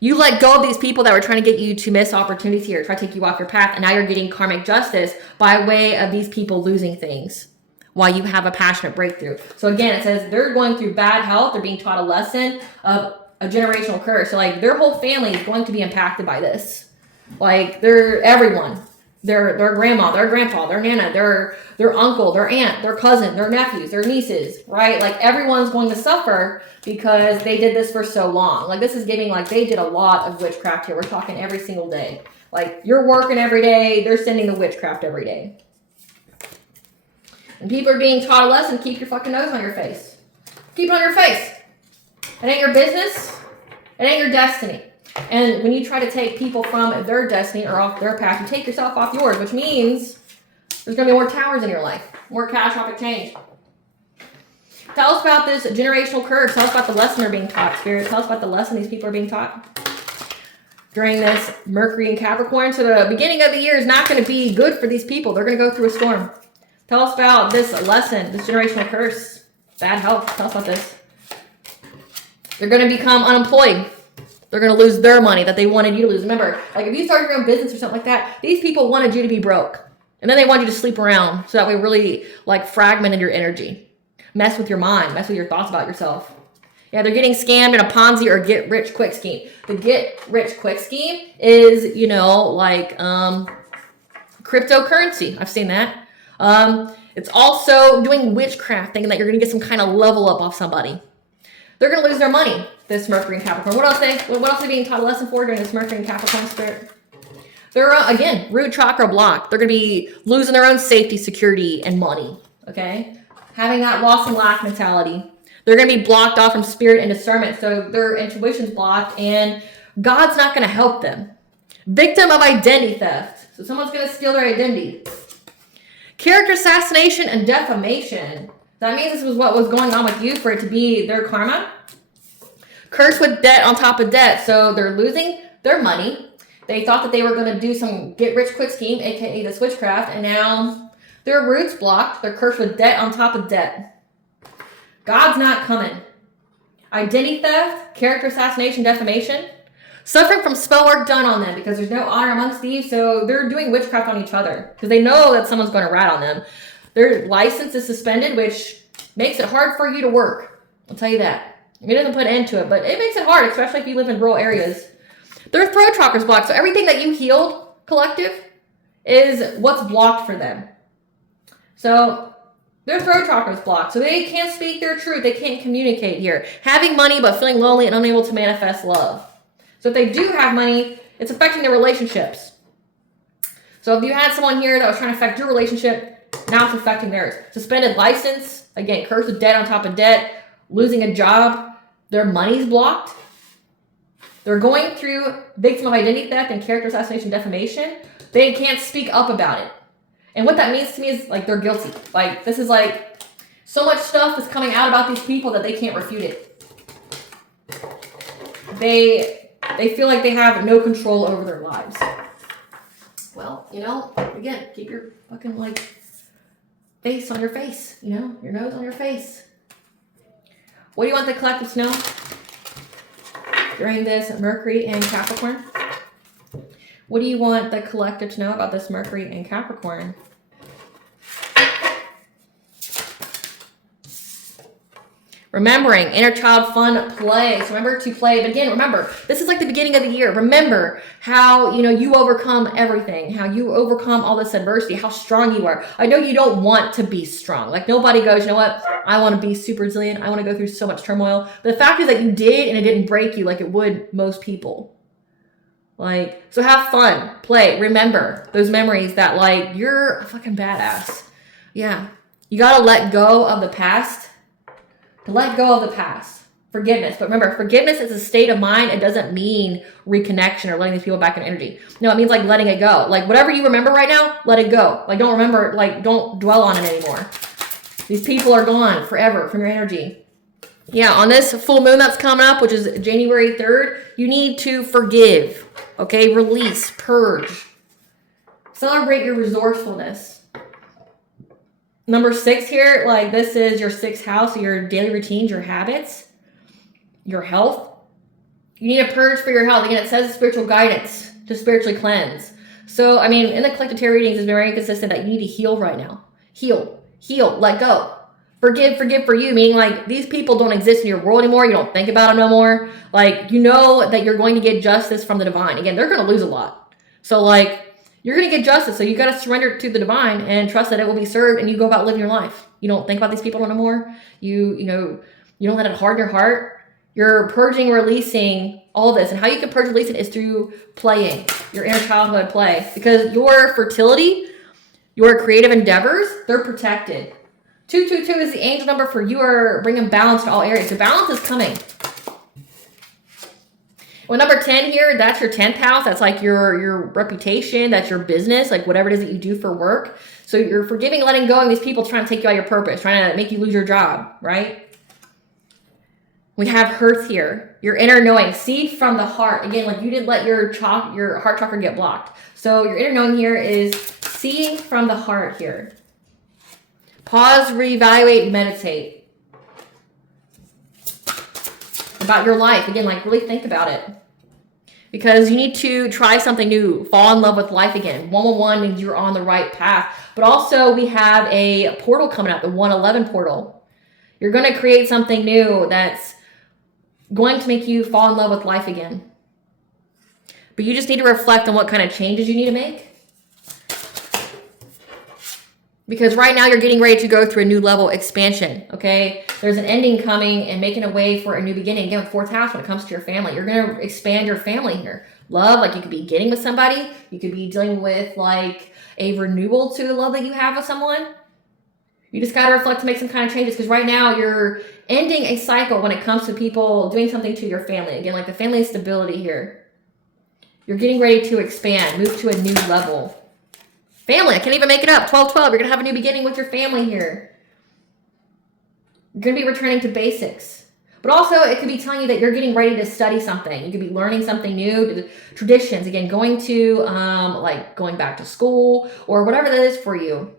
You let go of these people that were trying to get you to miss opportunities here, try to take you off your path, and now you're getting karmic justice by way of these people losing things while you have a passionate breakthrough. So again, it says they're going through bad health. They're being taught a lesson of a generational curse. So like their whole family is going to be impacted by this. Like everyone, their grandma, their grandpa, their nana, their uncle, their aunt, their cousin, their nephews, their nieces, right? Like everyone's going to suffer because they did this for so long. Like this is giving like they did a lot of witchcraft here. We're talking every single day. Like you're working every day. They're sending the witchcraft every day. And people are being taught a lesson, keep your fucking nose on your face. Keep it on your face. It ain't your business. It ain't your destiny. And when you try to take people from their destiny or off their path, you take yourself off yours, which means there's going to be more towers in your life, more catastrophic change. Tell us about this generational curse. Tell us about the lesson they're being taught, Spirit. Tell us about the lesson these people are being taught during this Mercury and Capricorn. So the beginning of the year is not going to be good for these people. They're going to go through a storm. Tell us about this lesson, this generational curse, bad health. Tell us about this. They're going to become unemployed. They're going to lose their money that they wanted you to lose. Remember, like if you started your own business or something like that, these people wanted you to be broke. And then they want you to sleep around. So that way really like fragmented your energy. Mess with your mind. Mess with your thoughts about yourself. Yeah, they're getting scammed in a Ponzi or get rich quick scheme. The get rich quick scheme is, you know, like cryptocurrency. I've seen that. It's also doing witchcraft, thinking that you're going to get some kind of level up off somebody. They're going to lose their money, this Mercury and Capricorn. What else are they being taught a lesson for during this Mercury and Capricorn spirit? They're, again, root chakra blocked. They're going to be losing their own safety, security, and money, okay? Having that loss and lack mentality. They're going to be blocked off from spirit and discernment, so their intuition's blocked, and God's not going to help them. Victim of identity theft. So someone's going to steal their identity. Character assassination and defamation. That means this was what was going on with you for it to be their karma. Curse with debt on top of debt. So they're losing their money. They thought that they were going to do some get rich quick scheme, aka the witchcraft, and now their roots blocked. They're cursed with debt on top of debt. God's not coming. Identity theft, character assassination, defamation. Suffering from spell work done on them because there's no honor amongst thieves, so they're doing witchcraft on each other because they know that someone's going to rat on them. Their license is suspended, which makes it hard for you to work. I'll tell you that. It doesn't put an end to it, but it makes it hard, especially if you live in rural areas. Their throat chakra's blocked, so everything that you healed, collective, is what's blocked for them. So their throat chakra is blocked, so they can't speak their truth. They can't communicate here. Having money but feeling lonely and unable to manifest love. So if they do have money, it's affecting their relationships. So if you had someone here that was trying to affect your relationship, now it's affecting theirs. Suspended license, again, cursed with debt on top of debt, losing a job, their money's blocked. They're going through victim of identity theft and character assassination, defamation. They can't speak up about it. And what that means to me is like they're guilty. Like this is like so much stuff is coming out about these people that they can't refute it. They feel like they have no control over their lives. Well, you know, again, keep your fucking like face on your face, you know, your nose on your face. What do you want the collective to know during this Mercury and Capricorn? What do you want the collective to know about this Mercury and Capricorn? Remembering inner child fun play. So remember to play. But again, remember, this is like the beginning of the year. Remember how, you know, you overcome everything, how you overcome all this adversity, how strong you are. I know you don't want to be strong. Like nobody goes, you know what? I want to be super resilient. I want to go through so much turmoil. But the fact is that you did and it didn't break you like it would most people. Like, so have fun, play, remember those memories that like, you're a fucking badass. Yeah. You got to let go of the past. To let go of the past. Forgiveness. But remember, forgiveness is a state of mind. It doesn't mean reconnection or letting these people back in energy. No, it means like letting it go. Like whatever you remember right now, let it go. Like don't remember, like don't dwell on it anymore. These people are gone forever from your energy. Yeah, on this full moon that's coming up, which is January 3rd, you need to forgive. Okay, release, purge. Celebrate your resourcefulness. Number 6 here, like this is your 6th house, your daily routines, your habits, your health. You need a purge for your health. Again, it says spiritual guidance to spiritually cleanse. So, I mean, in the collective tarot readings, it's very consistent that you need to heal right now. Heal, let go. Forgive for you, meaning like these people don't exist in your world anymore. You don't think about them no more. Like, you know that you're going to get justice from the divine. Again, they're going to lose a lot. So like, you're going to get justice. So you got to surrender to the divine and trust that it will be served and you go about living your life. You don't think about these people no more. You don't let it harden your heart. You're purging, releasing all this. And how you can purge, release it is through playing, your inner childhood play. Because your fertility, your creative endeavors, they're protected. 222 is the angel number for you are bringing balance to all areas. So balance is coming. Well, number 10 here, that's your 10th house. That's like your reputation. That's your business, like whatever it is that you do for work. So you're forgiving, letting go of these people trying to take you out of your purpose, trying to make you lose your job, right? We have Hearth here, your inner knowing. See from the heart. Again, like you didn't let your heart chakra get blocked. So your inner knowing here is seeing from the heart here. Pause, reevaluate, meditate. About your life. Again, like really think about it. because you need to try something new, fall in love with life again. 111 means you're on the right path. But also we have a portal coming up, the 111 portal. You're going to create something new that's going to make you fall in love with life again. But you just need to reflect on what kind of changes you need to make. Because right now you're getting ready to go through a new level expansion, okay? There's an ending coming and making a way for a new beginning. Again, with fourth house when it comes to your family. You're going to expand your family here. Love, like you could be getting with somebody. You could be dealing with like a renewal to the love that you have with someone. You just got to reflect to make some kind of changes, because right now you're ending a cycle when it comes to people doing something to your family. Again, like the family stability here. You're getting ready to expand, move to a new level. Family, I can't even make it up. 12-12, you're going to have a new beginning with your family here. You're going to be returning to basics. But also, it could be telling you that you're getting ready to study something. You could be learning something new, traditions. Again, going to, like going back to school or whatever that is for you.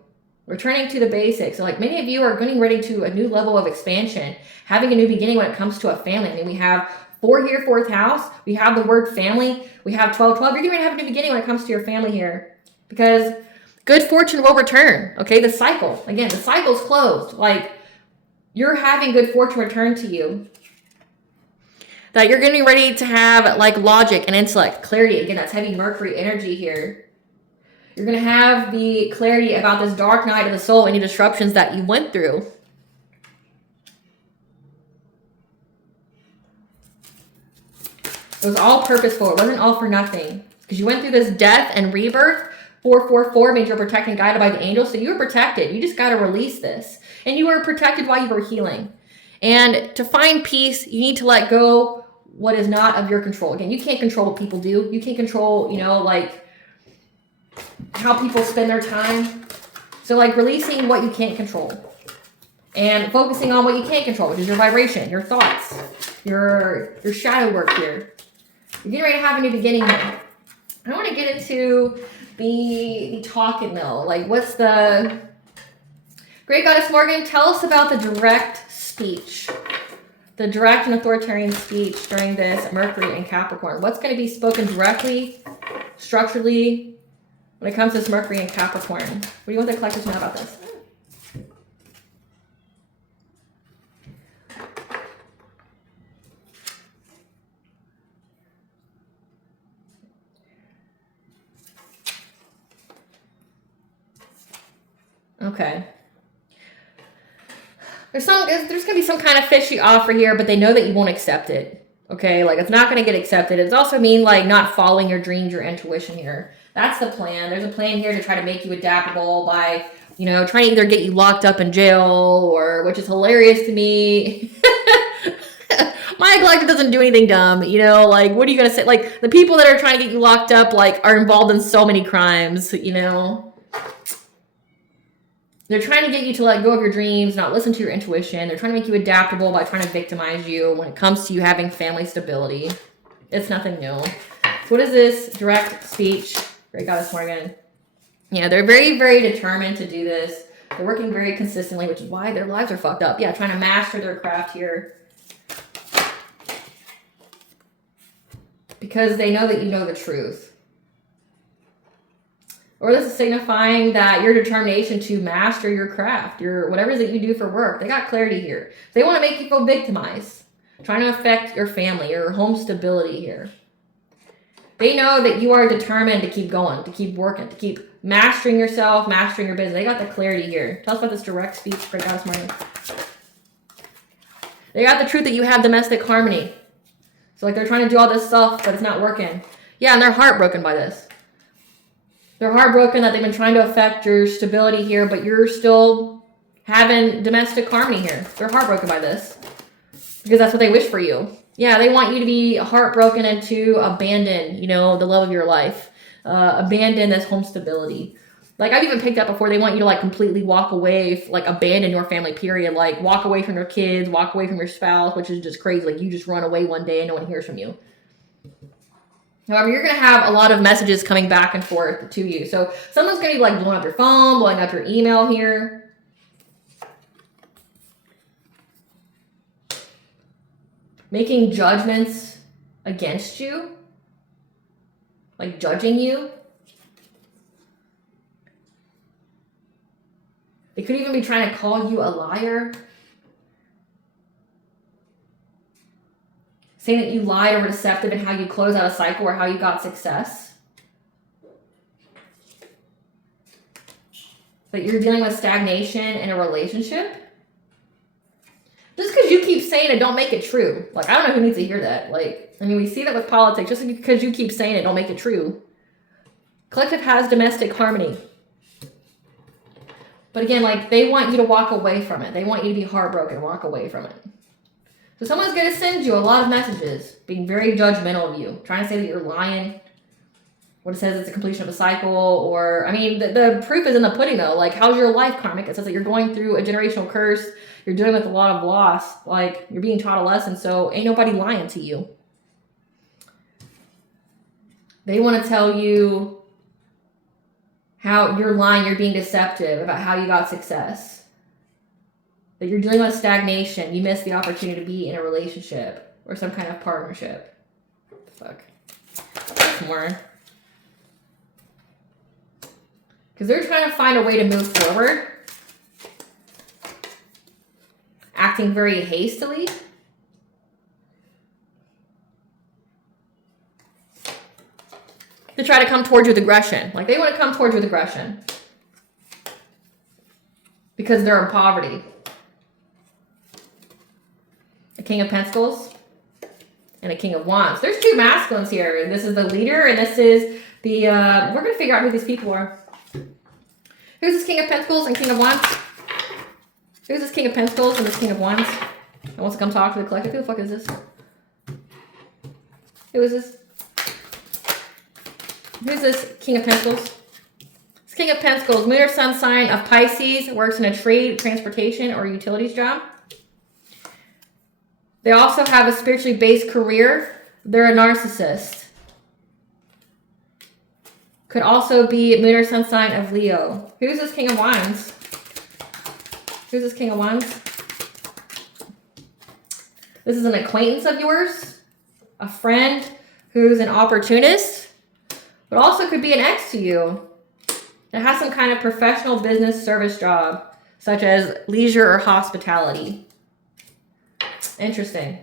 Returning to the basics. So like many of you are getting ready to a new level of expansion, having a new beginning when it comes to a family. I mean, we have 4 here, fourth house. We have the word family. We have 12-12. You're getting ready to have a new beginning when it comes to your family here, because good fortune will return. Okay, the cycle. Again, the cycle's closed. Like, you're having good fortune return to you. That you're getting ready to have like logic and intellect, clarity. Again, that's heavy Mercury energy here. You're going to have the clarity about this dark night of the soul, any disruptions that you went through. It was all purposeful. It wasn't all for nothing. Because you went through this death and rebirth. 444 means you're protected and guided by the angels. So you were protected. You just got to release this. And you were protected while you were healing. And to find peace, you need to let go what is not of your control. Again, you can't control what people do. You can't control, you know, like how people spend their time. So like releasing what you can't control. And focusing on what you can't control, which is your vibration, your thoughts, your shadow work here. You're getting ready to have a new beginning here. I want to get into the talking though. Like, what's the Great Goddess Morgan? Tell us about the direct speech, the direct and authoritarian speech during this Mercury and Capricorn. What's going to be spoken directly, structurally, when it comes to this Mercury and Capricorn? What do you want the collectors to know about this? Okay. There's going to be some kind of fishy offer here, but they know that you won't accept it. Okay, like it's not going to get accepted. It's also mean like not following your dreams, your intuition here. That's the plan. There's a plan here to try to make you adaptable by, you know, trying to either get you locked up in jail or, which is hilarious to me. My collector doesn't do anything dumb, you know, like what are you going to say? Like the people that are trying to get you locked up, like are involved in so many crimes, you know. They're trying to get you to let go of your dreams, not listen to your intuition. They're trying to make you adaptable by trying to victimize you when it comes to you having family stability. It's nothing new. So what is this direct speech? Great Goddess Morgan. Yeah, they're very, very determined to do this. They're working very consistently, which is why their lives are fucked up. Yeah, trying to master their craft here. Because they know that you know the truth. Or this is signifying that your determination to master your craft, your whatever it is that you do for work. They got clarity here. They want to make you feel victimized, trying to affect your family, your home stability here. They know that you are determined to keep going, to keep working, to keep mastering yourself, mastering your business. They got the clarity here. Tell us about this direct speech, Great Goddess Morgan. They got the truth that you have domestic harmony. So like they're trying to do all this stuff, but it's not working. Yeah, and they're heartbroken by this. They're heartbroken that they've been trying to affect your stability here, but you're still having domestic harmony here. They're heartbroken by this because that's what they wish for you. Yeah, they want you to be heartbroken and to abandon, you know, the love of your life. Abandon this home stability. Like I've even picked up before, they want you to like completely walk away, like abandon your family, period. Like walk away from your kids, walk away from your spouse, which is just crazy. Like you just run away one day and no one hears from you. However, you're going to have a lot of messages coming back and forth to you. So someone's going to be like blowing up your phone, blowing up your email here. Making judgments against you. like judging you. They could even be trying to call you a liar. Saying that you lied or were deceptive in how you close out a cycle or how you got success. That you're dealing with stagnation in a relationship. Just because you keep saying it, don't make it true. Like, I don't know who needs to hear that. Like, I mean, we see that with politics. Just because you keep saying it, don't make it true. Collective has domestic harmony. But again, like, they want you to walk away from it. They want you to be heartbroken, walk away from it. So someone's going to send you a lot of messages, being very judgmental of you, trying to say that you're lying. What it says it's a completion of a cycle, or, I mean, the proof is in the pudding, though. Like, how's your life, karmic? It says that you're going through a generational curse. You're dealing with a lot of loss. Like, you're being taught a lesson, so ain't nobody lying to you. They want to tell you how you're lying, you're being deceptive about how you got success. That you're dealing with stagnation. You missed the opportunity to be in a relationship or some kind of partnership. What the fuck? There's more. Because they're trying to find a way to move forward. Acting very hastily. To try to come towards you with aggression. Like, they want to come towards you with aggression. Because they're in poverty. A King of Pentacles. And a King of Wands. There's two masculines here. This is the leader, and this is the... we're going to figure out who these people are. Who's this King of Pentacles and King of Wands? Who's this King of Pentacles and this King of Wands? And wants to come talk to the collective? Who the fuck is this? Who is this? Who's this King of Pentacles? This King of Pentacles, moon or sun sign of Pisces, works in a trade, transportation, or utilities job. They also have a spiritually based career. They're a narcissist. Could also be moon or sun sign of Leo. Who's this King of Wands? Who's this King of Wands? This is an acquaintance of yours. A friend who's an opportunist. But also could be an ex to you. It has some kind of professional business service job. Such as leisure or hospitality. Interesting.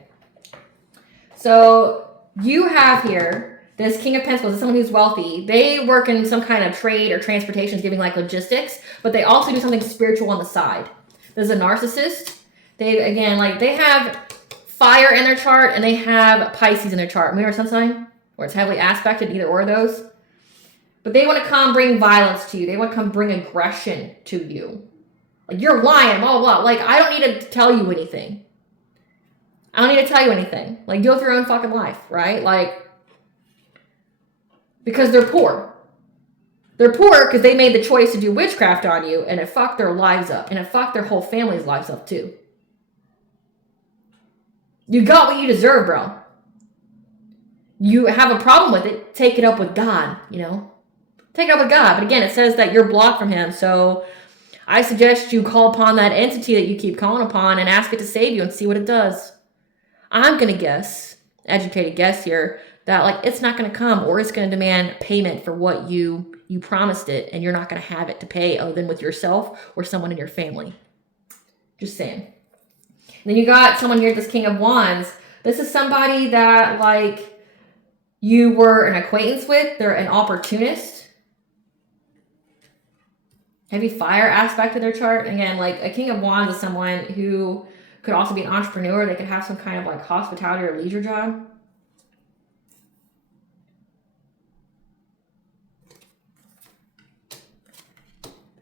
So you have here this King of Pentacles is someone who's wealthy. They work in some kind of trade or transportation, giving like logistics, but they also do something spiritual on the side. There's a narcissist. They, again, like they have fire in their chart and they have Pisces in their chart. Moon or sun sign, or it's heavily aspected, either or of those. But they want to come bring violence to you. They want to come bring aggression to you. Like, you're lying, blah, blah, blah. Like, I don't need to tell you anything. I don't need to tell you anything. Like, deal with your own fucking life, right? Like, because they're poor. They're poor because they made the choice to do witchcraft on you, and it fucked their lives up, and it fucked their whole family's lives up too. You got what you deserve, bro. You have a problem with it, take it up with God, you know? Take it up with God. But again, it says that you're blocked from him, so I suggest you call upon that entity that you keep calling upon and ask it to save you and see what it does. I'm going to guess, educated guess here, that like it's not going to come, or it's going to demand payment for what you promised it, and you're not going to have it to pay other than with yourself or someone in your family. Just saying. And then you got someone here, this King of Wands. This is somebody that like you were an acquaintance with. They're an opportunist. Heavy fire aspect of their chart. Again, like a King of Wands is someone who could also be an entrepreneur. They could have some kind of like hospitality or leisure job.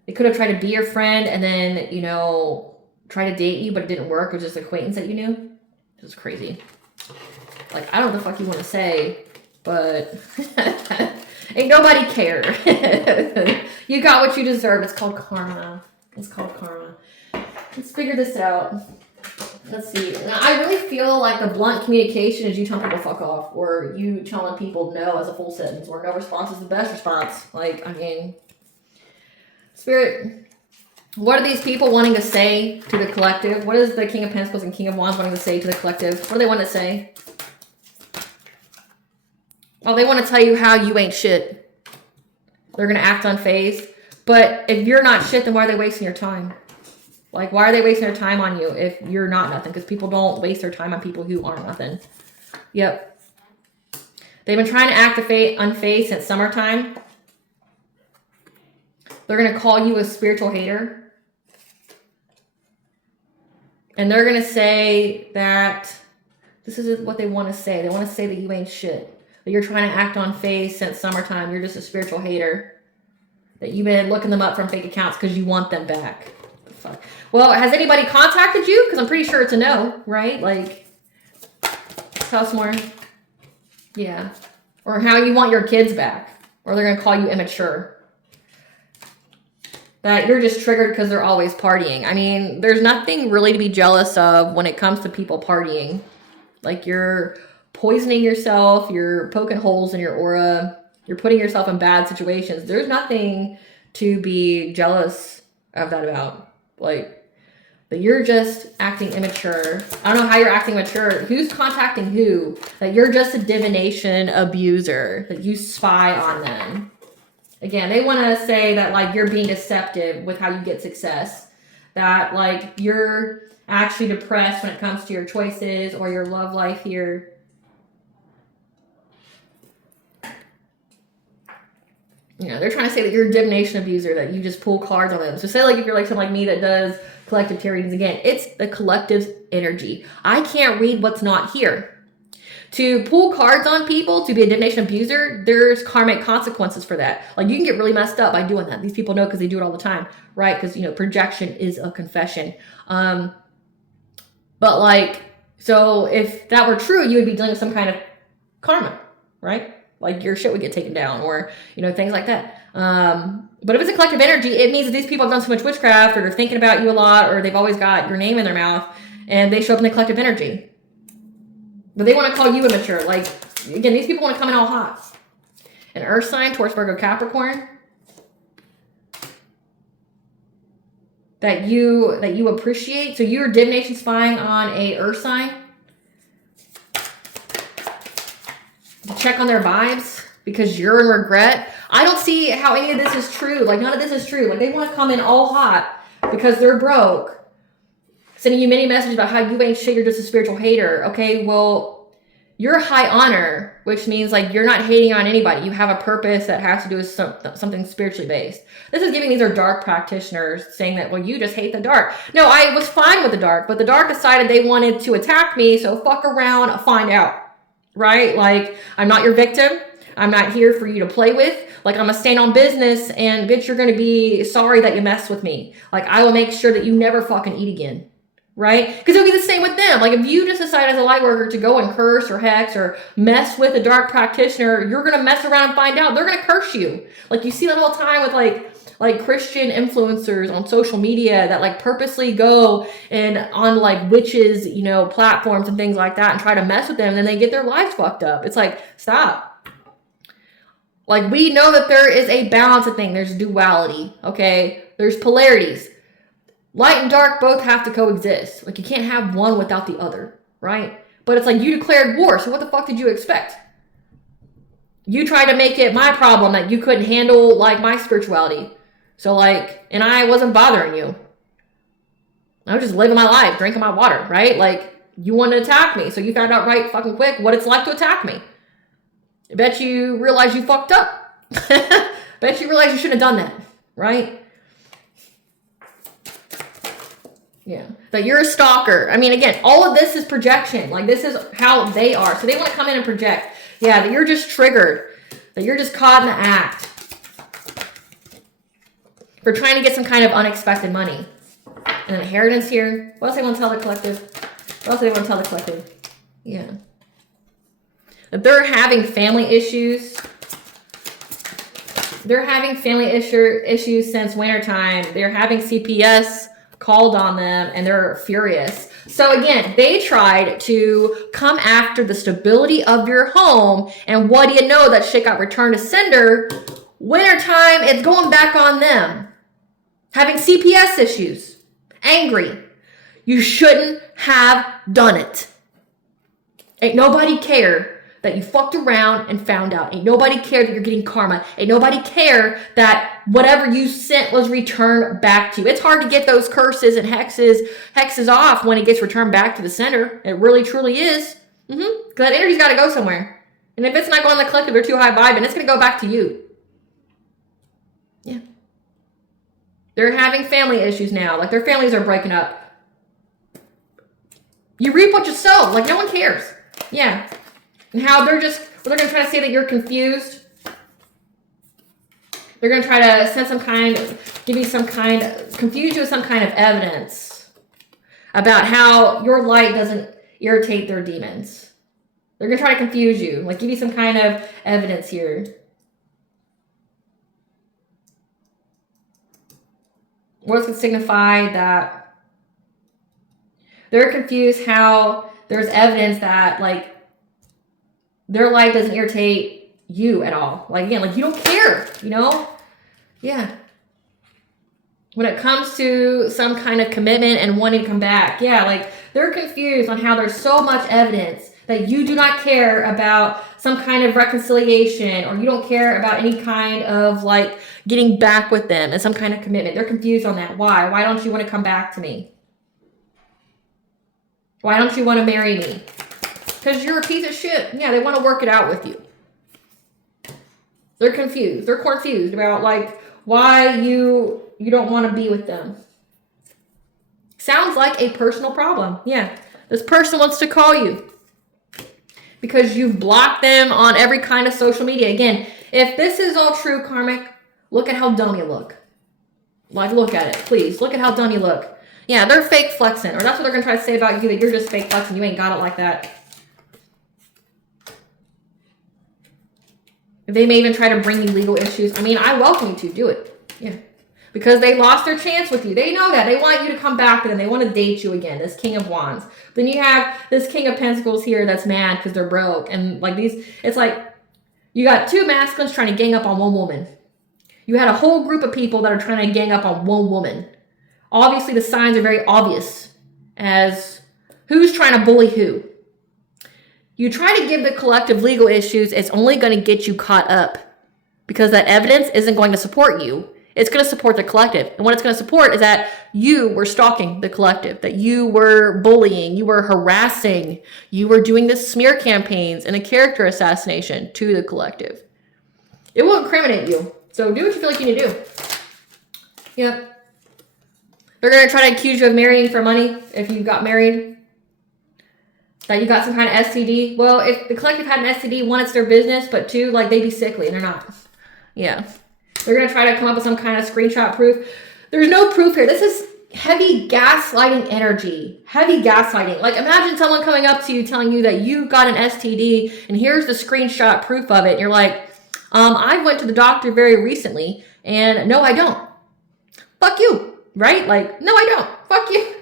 They could have tried to be your friend and then, you know, try to date you, but it didn't work. It was just an acquaintance that you knew. It was crazy. Like, I don't know what the fuck you want to say, but ain't nobody care. You got what you deserve. It's called karma. It's called karma. Let's figure this out. Let's see. I really feel like the blunt communication is you telling people fuck off, or you telling people no as a full sentence, or no response is the best response. Like, I mean, Spirit, what are these people wanting to say to the collective? What is the King of Pentacles and King of Wands wanting to say to the collective? What do they want to say? What do they want to say? Oh, they want to tell you how you ain't shit. They're going to act unfazed. But if you're not shit, then why are they wasting your time? Like, why are they wasting their time on you if you're not nothing? Because people don't waste their time on people who aren't nothing. Yep. They've been trying to act unfazed since summertime. They're going to call you a spiritual hater. And they're going to say that this is what they want to say. They want to say that you ain't shit. That you're trying to act unfazed since summertime. You're just a spiritual hater. That you've been looking them up from fake accounts because you want them back. What the fuck? Well, has anybody contacted you? Because I'm pretty sure it's a no, right? Like, tell us more. Yeah. Or how you want your kids back. Or they're going to call you immature. That you're just triggered because they're always partying. I mean, there's nothing really to be jealous of when it comes to people partying. Like, you're poisoning yourself, you're poking holes in your aura, you're putting yourself in bad situations. There's nothing to be jealous of that about. Like, that you're just acting immature. I don't know how you're acting mature. Who's contacting who? That you're just a divination abuser. That you spy on them. Again, they want to say that, like, you're being deceptive with how you get success. That, like, you're actually depressed when it comes to your choices or your love life here. You know, they're trying to say that you're a divination abuser, that you just pull cards on them. So say, like, if you're like someone like me that does collective tarot readings, again, it's the collective's energy. I can't read what's not here. To pull cards on people, to be a divination abuser, there's karmic consequences for that. Like, you can get really messed up by doing that. These people know because they do it all the time, right? Because, you know, projection is a confession. But, like, so if that were true, you would be dealing with some kind of karma, right? Like, your shit would get taken down or, you know, things like that. But if it's a collective energy, it means that these people have done so much witchcraft or they're thinking about you a lot or they've always got your name in their mouth and they show up in the collective energy. But they want to call you immature. Like, again, these people want to come in all hot. An earth sign, Taurus, Virgo, Capricorn. That you appreciate. So you're divination spying on a earth sign. To check on their vibes because you're in regret. I don't see how any of this is true. Like, none of this is true. Like, they want to come in all hot because they're broke. Sending you many messages about how you ain't shit, you're just a spiritual hater. Okay, well, you're high honor, which means, like, you're not hating on anybody. You have a purpose that has to do with something spiritually based. This is giving these are dark practitioners saying that, well, you just hate the dark. No, I was fine with the dark, but the dark decided they wanted to attack me, so fuck around, find out. Right? Like, I'm not your victim. I'm not here for you to play with. Like, I'm a stand on business, and bitch, you're going to be sorry that you messed with me. Like, I will make sure that you never fucking eat again. Right? Because it'll be the same with them. Like, if you just decide as a light worker to go and curse or hex or mess with a dark practitioner, you're going to mess around and find out. They're going to curse you. Like, you see that all the time with, like Christian influencers on social media that, like, purposely go and on, like, witches, you know, platforms and things like that and try to mess with them, and then they get their lives fucked up. It's like, stop. Like, we know that there is a balance of things. There's duality, okay? There's polarities. Light and dark both have to coexist. Like, you can't have one without the other, right? But it's like, you declared war, so what the fuck did you expect? You tried to make it my problem that you couldn't handle, like, my spirituality. So, like, and I wasn't bothering you. I was just living my life, drinking my water, right? Like, you wanted to attack me, so you found out right fucking quick what it's like to attack me. I bet you realize you fucked up. Bet you realize you shouldn't have done that, right? Yeah. That you're a stalker. I mean, again, all of this is projection. Like, this is how they are. So they want to come in and project. Yeah, that you're just triggered. That you're just caught in the act. For trying to get some kind of unexpected money. An inheritance here. What else they want to tell the collective? What else do they want to tell the collective? Yeah. That they're having family issues. They're having family issues since wintertime. They're having CPS called on them and they're furious. So again, they tried to come after the stability of your home, and what do you know? That shit got returned to sender. Wintertime, it's going back on them. Having CPS issues. Angry. You shouldn't have done it. Ain't nobody care that you fucked around and found out. Ain't nobody cared that you're getting karma. Ain't nobody care that whatever you sent was returned back to you. It's hard to get those curses and hexes off when it gets returned back to the center. It really, truly is. Because that energy's got to go somewhere. And if it's not going to the collective, they're too high vibing, it's going to go back to you. Yeah. They're having family issues now. Like, their families are breaking up. You reap what you sow. Like, no one cares. Yeah. And how they're going to try to say that you're confused. They're going to try to confuse you with some kind of evidence about how your light doesn't irritate their demons. They're going to try to confuse you. Like, give you some kind of evidence here. What's going to signify that they're confused how there's evidence that, like, their light doesn't irritate you at all. Like, again, like, you don't care, you know? Yeah. When it comes to some kind of commitment and wanting to come back, yeah, like, they're confused on how there's so much evidence that you do not care about some kind of reconciliation, or you don't care about any kind of, like, getting back with them and some kind of commitment. They're confused on that. Why? Why don't you want to come back to me? Why don't you want to marry me? Because you're a piece of shit. Yeah, they want to work it out with you. They're confused. They're confused about, like, why you don't want to be with them. Sounds like a personal problem. Yeah, this person wants to call you because you've blocked them on every kind of social media. Again, if this is all true, karmic, look at how dumb you look. Like, look at it, please. Look at how dumb you look. Yeah, they're fake flexing, or that's what they're going to try to say about you, that you're just fake flexing. You ain't got it like that. They may even try to bring you legal issues. I mean, I welcome you to do it. Yeah. Because they lost their chance with you. They know that. They want you to come back to them. They want to date you again, this King of Wands. Then you have this King of Pentacles here that's mad because they're broke. And, like, these, it's like you got two masculines trying to gang up on one woman. You had a whole group of people that are trying to gang up on one woman. Obviously, the signs are very obvious as who's trying to bully who. You try to give the collective legal issues, it's only going to get you caught up because that evidence isn't going to support you. It's going to support the collective. And what it's going to support is that you were stalking the collective, that you were bullying, you were harassing, you were doing the smear campaigns and a character assassination to the collective. It will incriminate you. So do what you feel like you need to do. Yep. They're going to try to accuse you of marrying for money if you got married. That you got some kind of STD. Well, if the collective had an STD, one, it's their business, but two, like, they'd be sickly, and they're not. Yeah. They're going to try to come up with some kind of screenshot proof. There's no proof here. This is heavy gaslighting energy. Heavy gaslighting. Like, imagine someone coming up to you telling you that you got an STD, and here's the screenshot proof of it. And you're like, I went to the doctor very recently, and no, I don't. Fuck you, right? Like, no, I don't. Fuck you.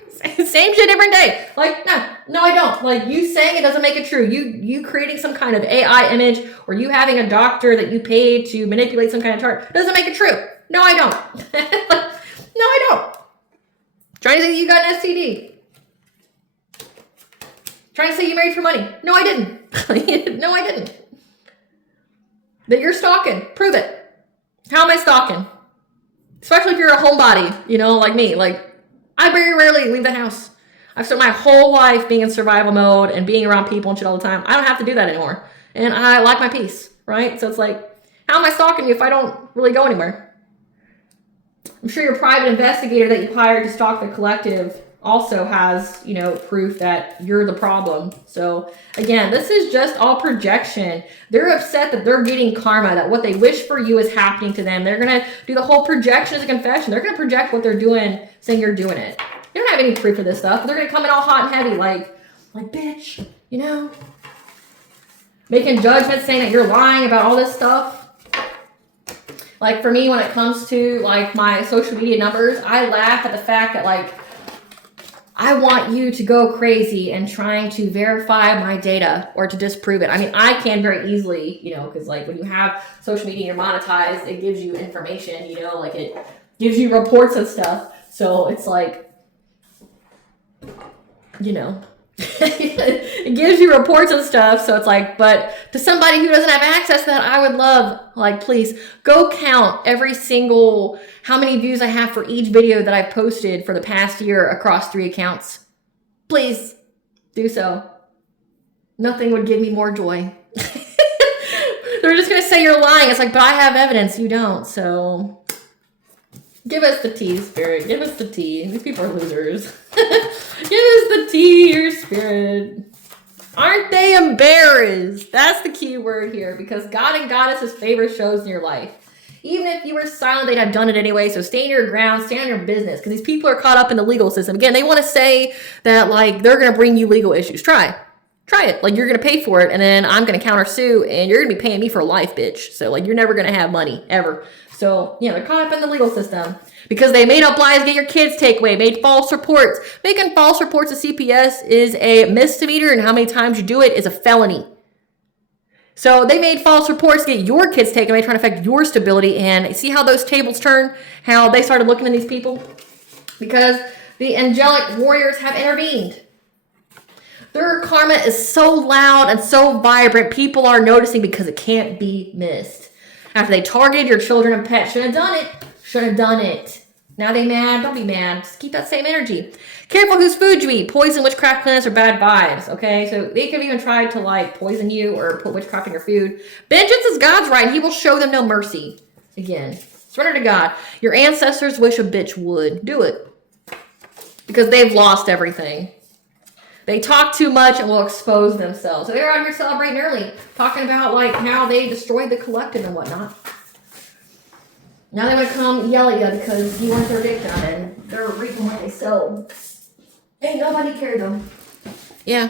Same shit, different day. Like, no, I don't. Like, you saying it doesn't make it true. You creating some kind of AI image, or you having a doctor that you paid to manipulate some kind of chart doesn't make it true. No, I don't. No, I don't. Trying to say you got an STD. Trying to say you married for money. No, I didn't. No, I didn't. That you're stalking. Prove it. How am I stalking? Especially if you're a homebody, you know, like me. Like, I very rarely leave the house. I've spent my whole life being in survival mode and being around people and shit all the time. I don't have to do that anymore. And I like my peace, right? So it's like, how am I stalking you if I don't really go anywhere? I'm sure your private investigator that you hired to stalk the collective also has, you know, proof that you're the problem. So again, this is just all projection. They're upset that they're getting karma, that what they wish for you is happening to them. They're going to do the whole projection as a confession. They're going to project what they're doing, saying you're doing it. You don't have any proof of this stuff. They're going to come in all hot and heavy, like, bitch, you know, making judgments, saying that you're lying about all this stuff. Like, for me, when it comes to, like, my social media numbers, I laugh at the fact that, like, I want you to go crazy and trying to verify my data or to disprove it. I mean, I can very easily, you know, because, like, when you have social media, you're monetized, it gives you information, you know, like, it gives you reports and stuff. So it's like, you know, It gives you reports and stuff. So it's like, but to somebody who doesn't have access to that, I would love, like, please go count every single, how many views I have for each video that I've posted for the past year across 3 accounts. Please do so. Nothing would give me more joy. They're just going to say you're lying. It's like, but I have evidence. You don't. So give us the tea, Spirit. Give us the tea. These people are losers. Give us the tea, your Spirit. Aren't they embarrassed? That's the key word here, because God and Goddess's favor shows in your life. Even if you were silent, they'd have done it anyway. So stand your ground, stand on your business, because these people are caught up in the legal system. Again, they want to say that, like, they're going to bring you legal issues. Try it. Like, you're going to pay for it, and then I'm going to countersue, and you're going to be paying me for life, bitch. So, like, you're never going to have money, ever. So, yeah, they're caught up in the legal system because they made up lies, get your kids take away, made false reports. Making false reports to CPS is a misdemeanor, and how many times you do it is a felony. So they made false reports to get your kids taken away, trying to affect your stability. And see how those tables turn? How they started looking at these people? Because the angelic warriors have intervened. Their karma is so loud and so vibrant, people are noticing because it can't be missed. After they targeted your children and pets, shouldn't have done it. Now they mad? Don't be mad. Just keep that same energy. Careful whose food you eat. Poison, witchcraft, planets, or bad vibes. Okay, so they could even try to, like, poison you or put witchcraft in your food. Vengeance is God's right, and He will show them no mercy. Again, surrender to God. Your ancestors wish a bitch would. Do it. Because they've lost everything. They talk too much and will expose themselves. So they're out here celebrating early, talking about, like, how they destroyed the collective and whatnot. Now they want to come yell at you because you weren't their victim and they're reaping what they sow. Ain't nobody cared them. Yeah.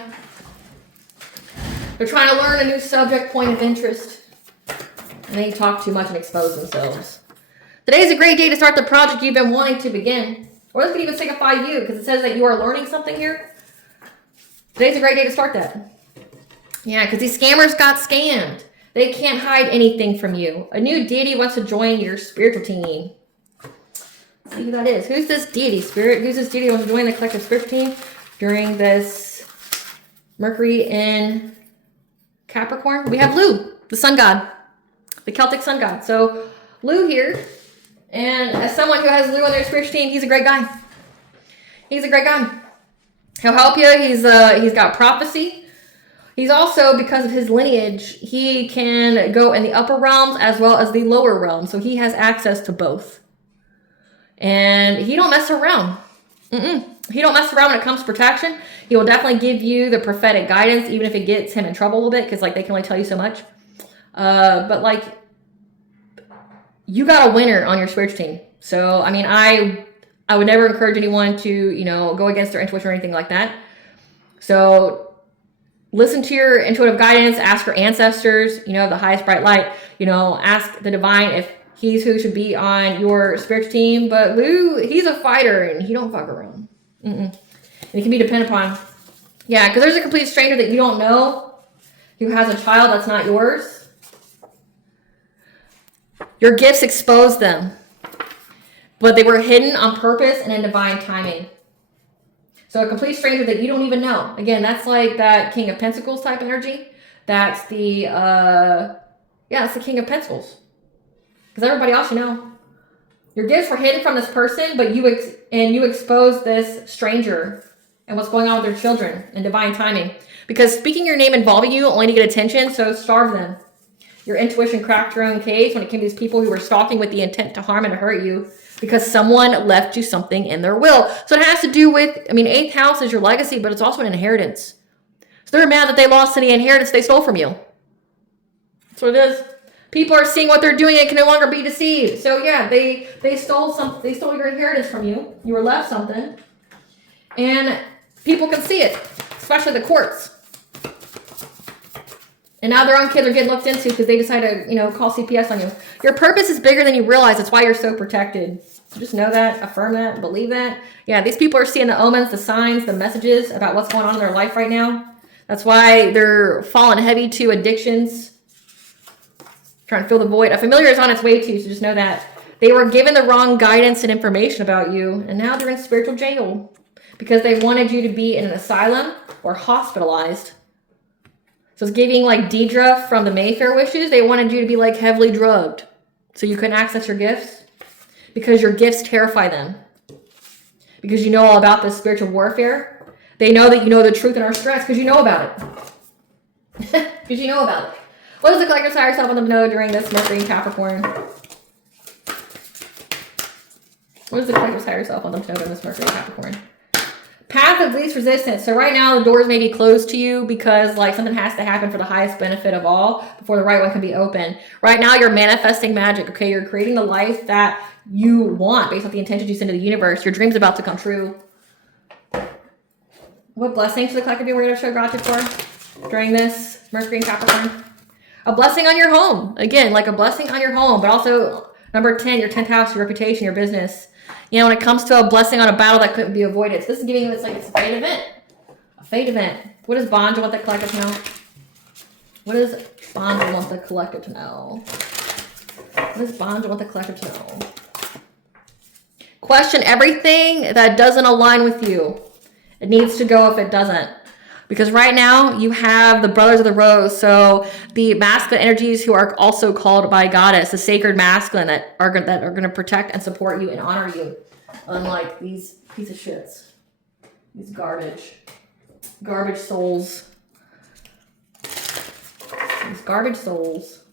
They're trying to learn a new subject, point of interest. And they talk too much and expose themselves. Today's a great day to start the project you've been wanting to begin. Or this could even signify you, because it says that you are learning something here. Today's a great day to start that. Yeah, because these scammers got scammed. They can't hide anything from you. A new deity wants to join your spiritual team. Let's see who that is. Who's this deity, Spirit? Who's this deity who wants to join the collective spiritual team during this Mercury in Capricorn? We have Lu, the sun god, the Celtic sun god. So Lu here, and as someone who has Lu on their spiritual team, he's a great guy. He's a great guy. He'll help you. He's got prophecy. He's also, because of his lineage, he can go in the upper realms as well as the lower realms. So he has access to both. And he don't mess around. He don't mess around when it comes to protection. He will definitely give you the prophetic guidance, even if it gets him in trouble a little bit, because, like, they can only tell you so much. But, like, you got a winner on your spiritual team. So, I mean, I would never encourage anyone to, you know, go against their intuition or anything like that. So listen to your intuitive guidance, ask your ancestors, you know, the highest bright light, you know, ask the divine if he's who should be on your spiritual team. But Lu, he's a fighter and he don't fuck around. And he can be dependent upon. Yeah, because there's a complete stranger that you don't know who has a child that's not yours. Your gifts expose them, but they were hidden on purpose and in divine timing. So a complete stranger that you don't even know. Again, that's like that King of Pentacles type energy. That's the, it's the King of Pentacles. Because everybody else you know. Your gifts were hidden from this person, but you exposed this stranger and what's going on with their children in divine timing. Because speaking your name involving you only to get attention, so starve them. Your intuition cracked your own cage when it came to these people who were stalking with the intent to harm and to hurt you. Because someone left you something in their will. So it has to do with, I mean, 8th house is your legacy, but it's also an inheritance. So they're mad that they lost any inheritance they stole from you. That's what it is. People are seeing what they're doing and can no longer be deceived. So yeah, they stole your inheritance from you. You were left something. And people can see it, especially the courts. And now their own kids are getting looked into because they decide to, you know, call CPS on you. Your purpose is bigger than you realize. That's why you're so protected. So just know that, affirm that, believe that. Yeah, these people are seeing the omens, the signs, the messages about what's going on in their life right now. That's why they're falling heavy to addictions. Trying to fill the void. A familiar is on its way to you, so just know that. They were given the wrong guidance and information about you, and now they're in spiritual jail. because they wanted you to be in an asylum or hospitalized. So it's giving like Deidre from the Mayfair wishes. They wanted you to be like heavily drugged so you couldn't access your gifts because your gifts terrify them. Because you know all about this spiritual warfare. They know that you know the truth and are stressed because you know about it. Because you know about it. What does the collector's higher self want them to know during this Mercury and Capricorn? What does the collector's higher self want them to know during this Mercury and Capricorn? Path of least resistance. So right now the doors may be closed to you because like something has to happen for the highest benefit of all before the right one can be open. Right now you're manifesting magic, okay? You're creating the life that you want based on the intentions you send to the universe. Your dream's about to come true. What blessings should the collective be we're going to show gratitude for during this Mercury and Capricorn? A blessing on your home. Again, like a blessing on your home, but also number 10, your 10th house, your reputation, your business. You know, when it comes to a blessing on a battle that couldn't be avoided. So this is giving you, it's like it's a fate event. A fate event. What does Bonja want the collective to know? What does Bonja want the collective to know? What does Bonja want the collective to know? Question everything that doesn't align with you. It needs to go if it doesn't. Because right now you have the brothers of the rose. So the masculine energies who are also called by goddess, the sacred masculine that are going to protect and support you and honor you. Unlike these piece of shits. These garbage souls. These garbage souls.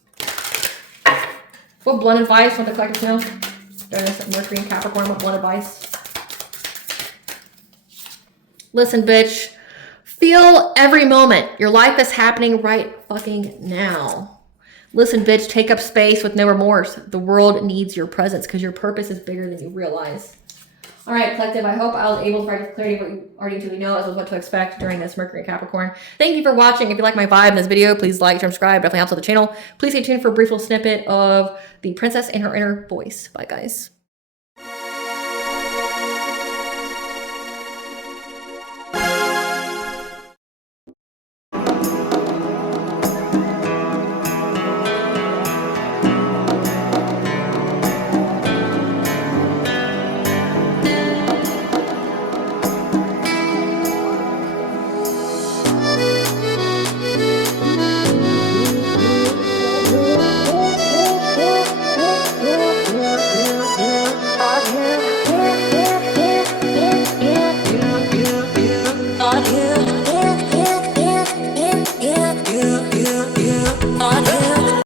What blunt advice want the collective to know? During this Mercury and Capricorn, what blunt advice? Listen, bitch. Feel every moment. Your life is happening right fucking now. Listen, bitch, take up space with no remorse. The world needs your presence because your purpose is bigger than you realize. All right, collective, I hope I was able to provide clarity what you already intuitively know as well as what to expect during this Mercury and Capricorn. Thank you for watching. If you like my vibe in this video, please like, subscribe. Definitely helps with the channel. Please stay tuned for a brief little snippet of the princess and her inner voice. Bye, guys.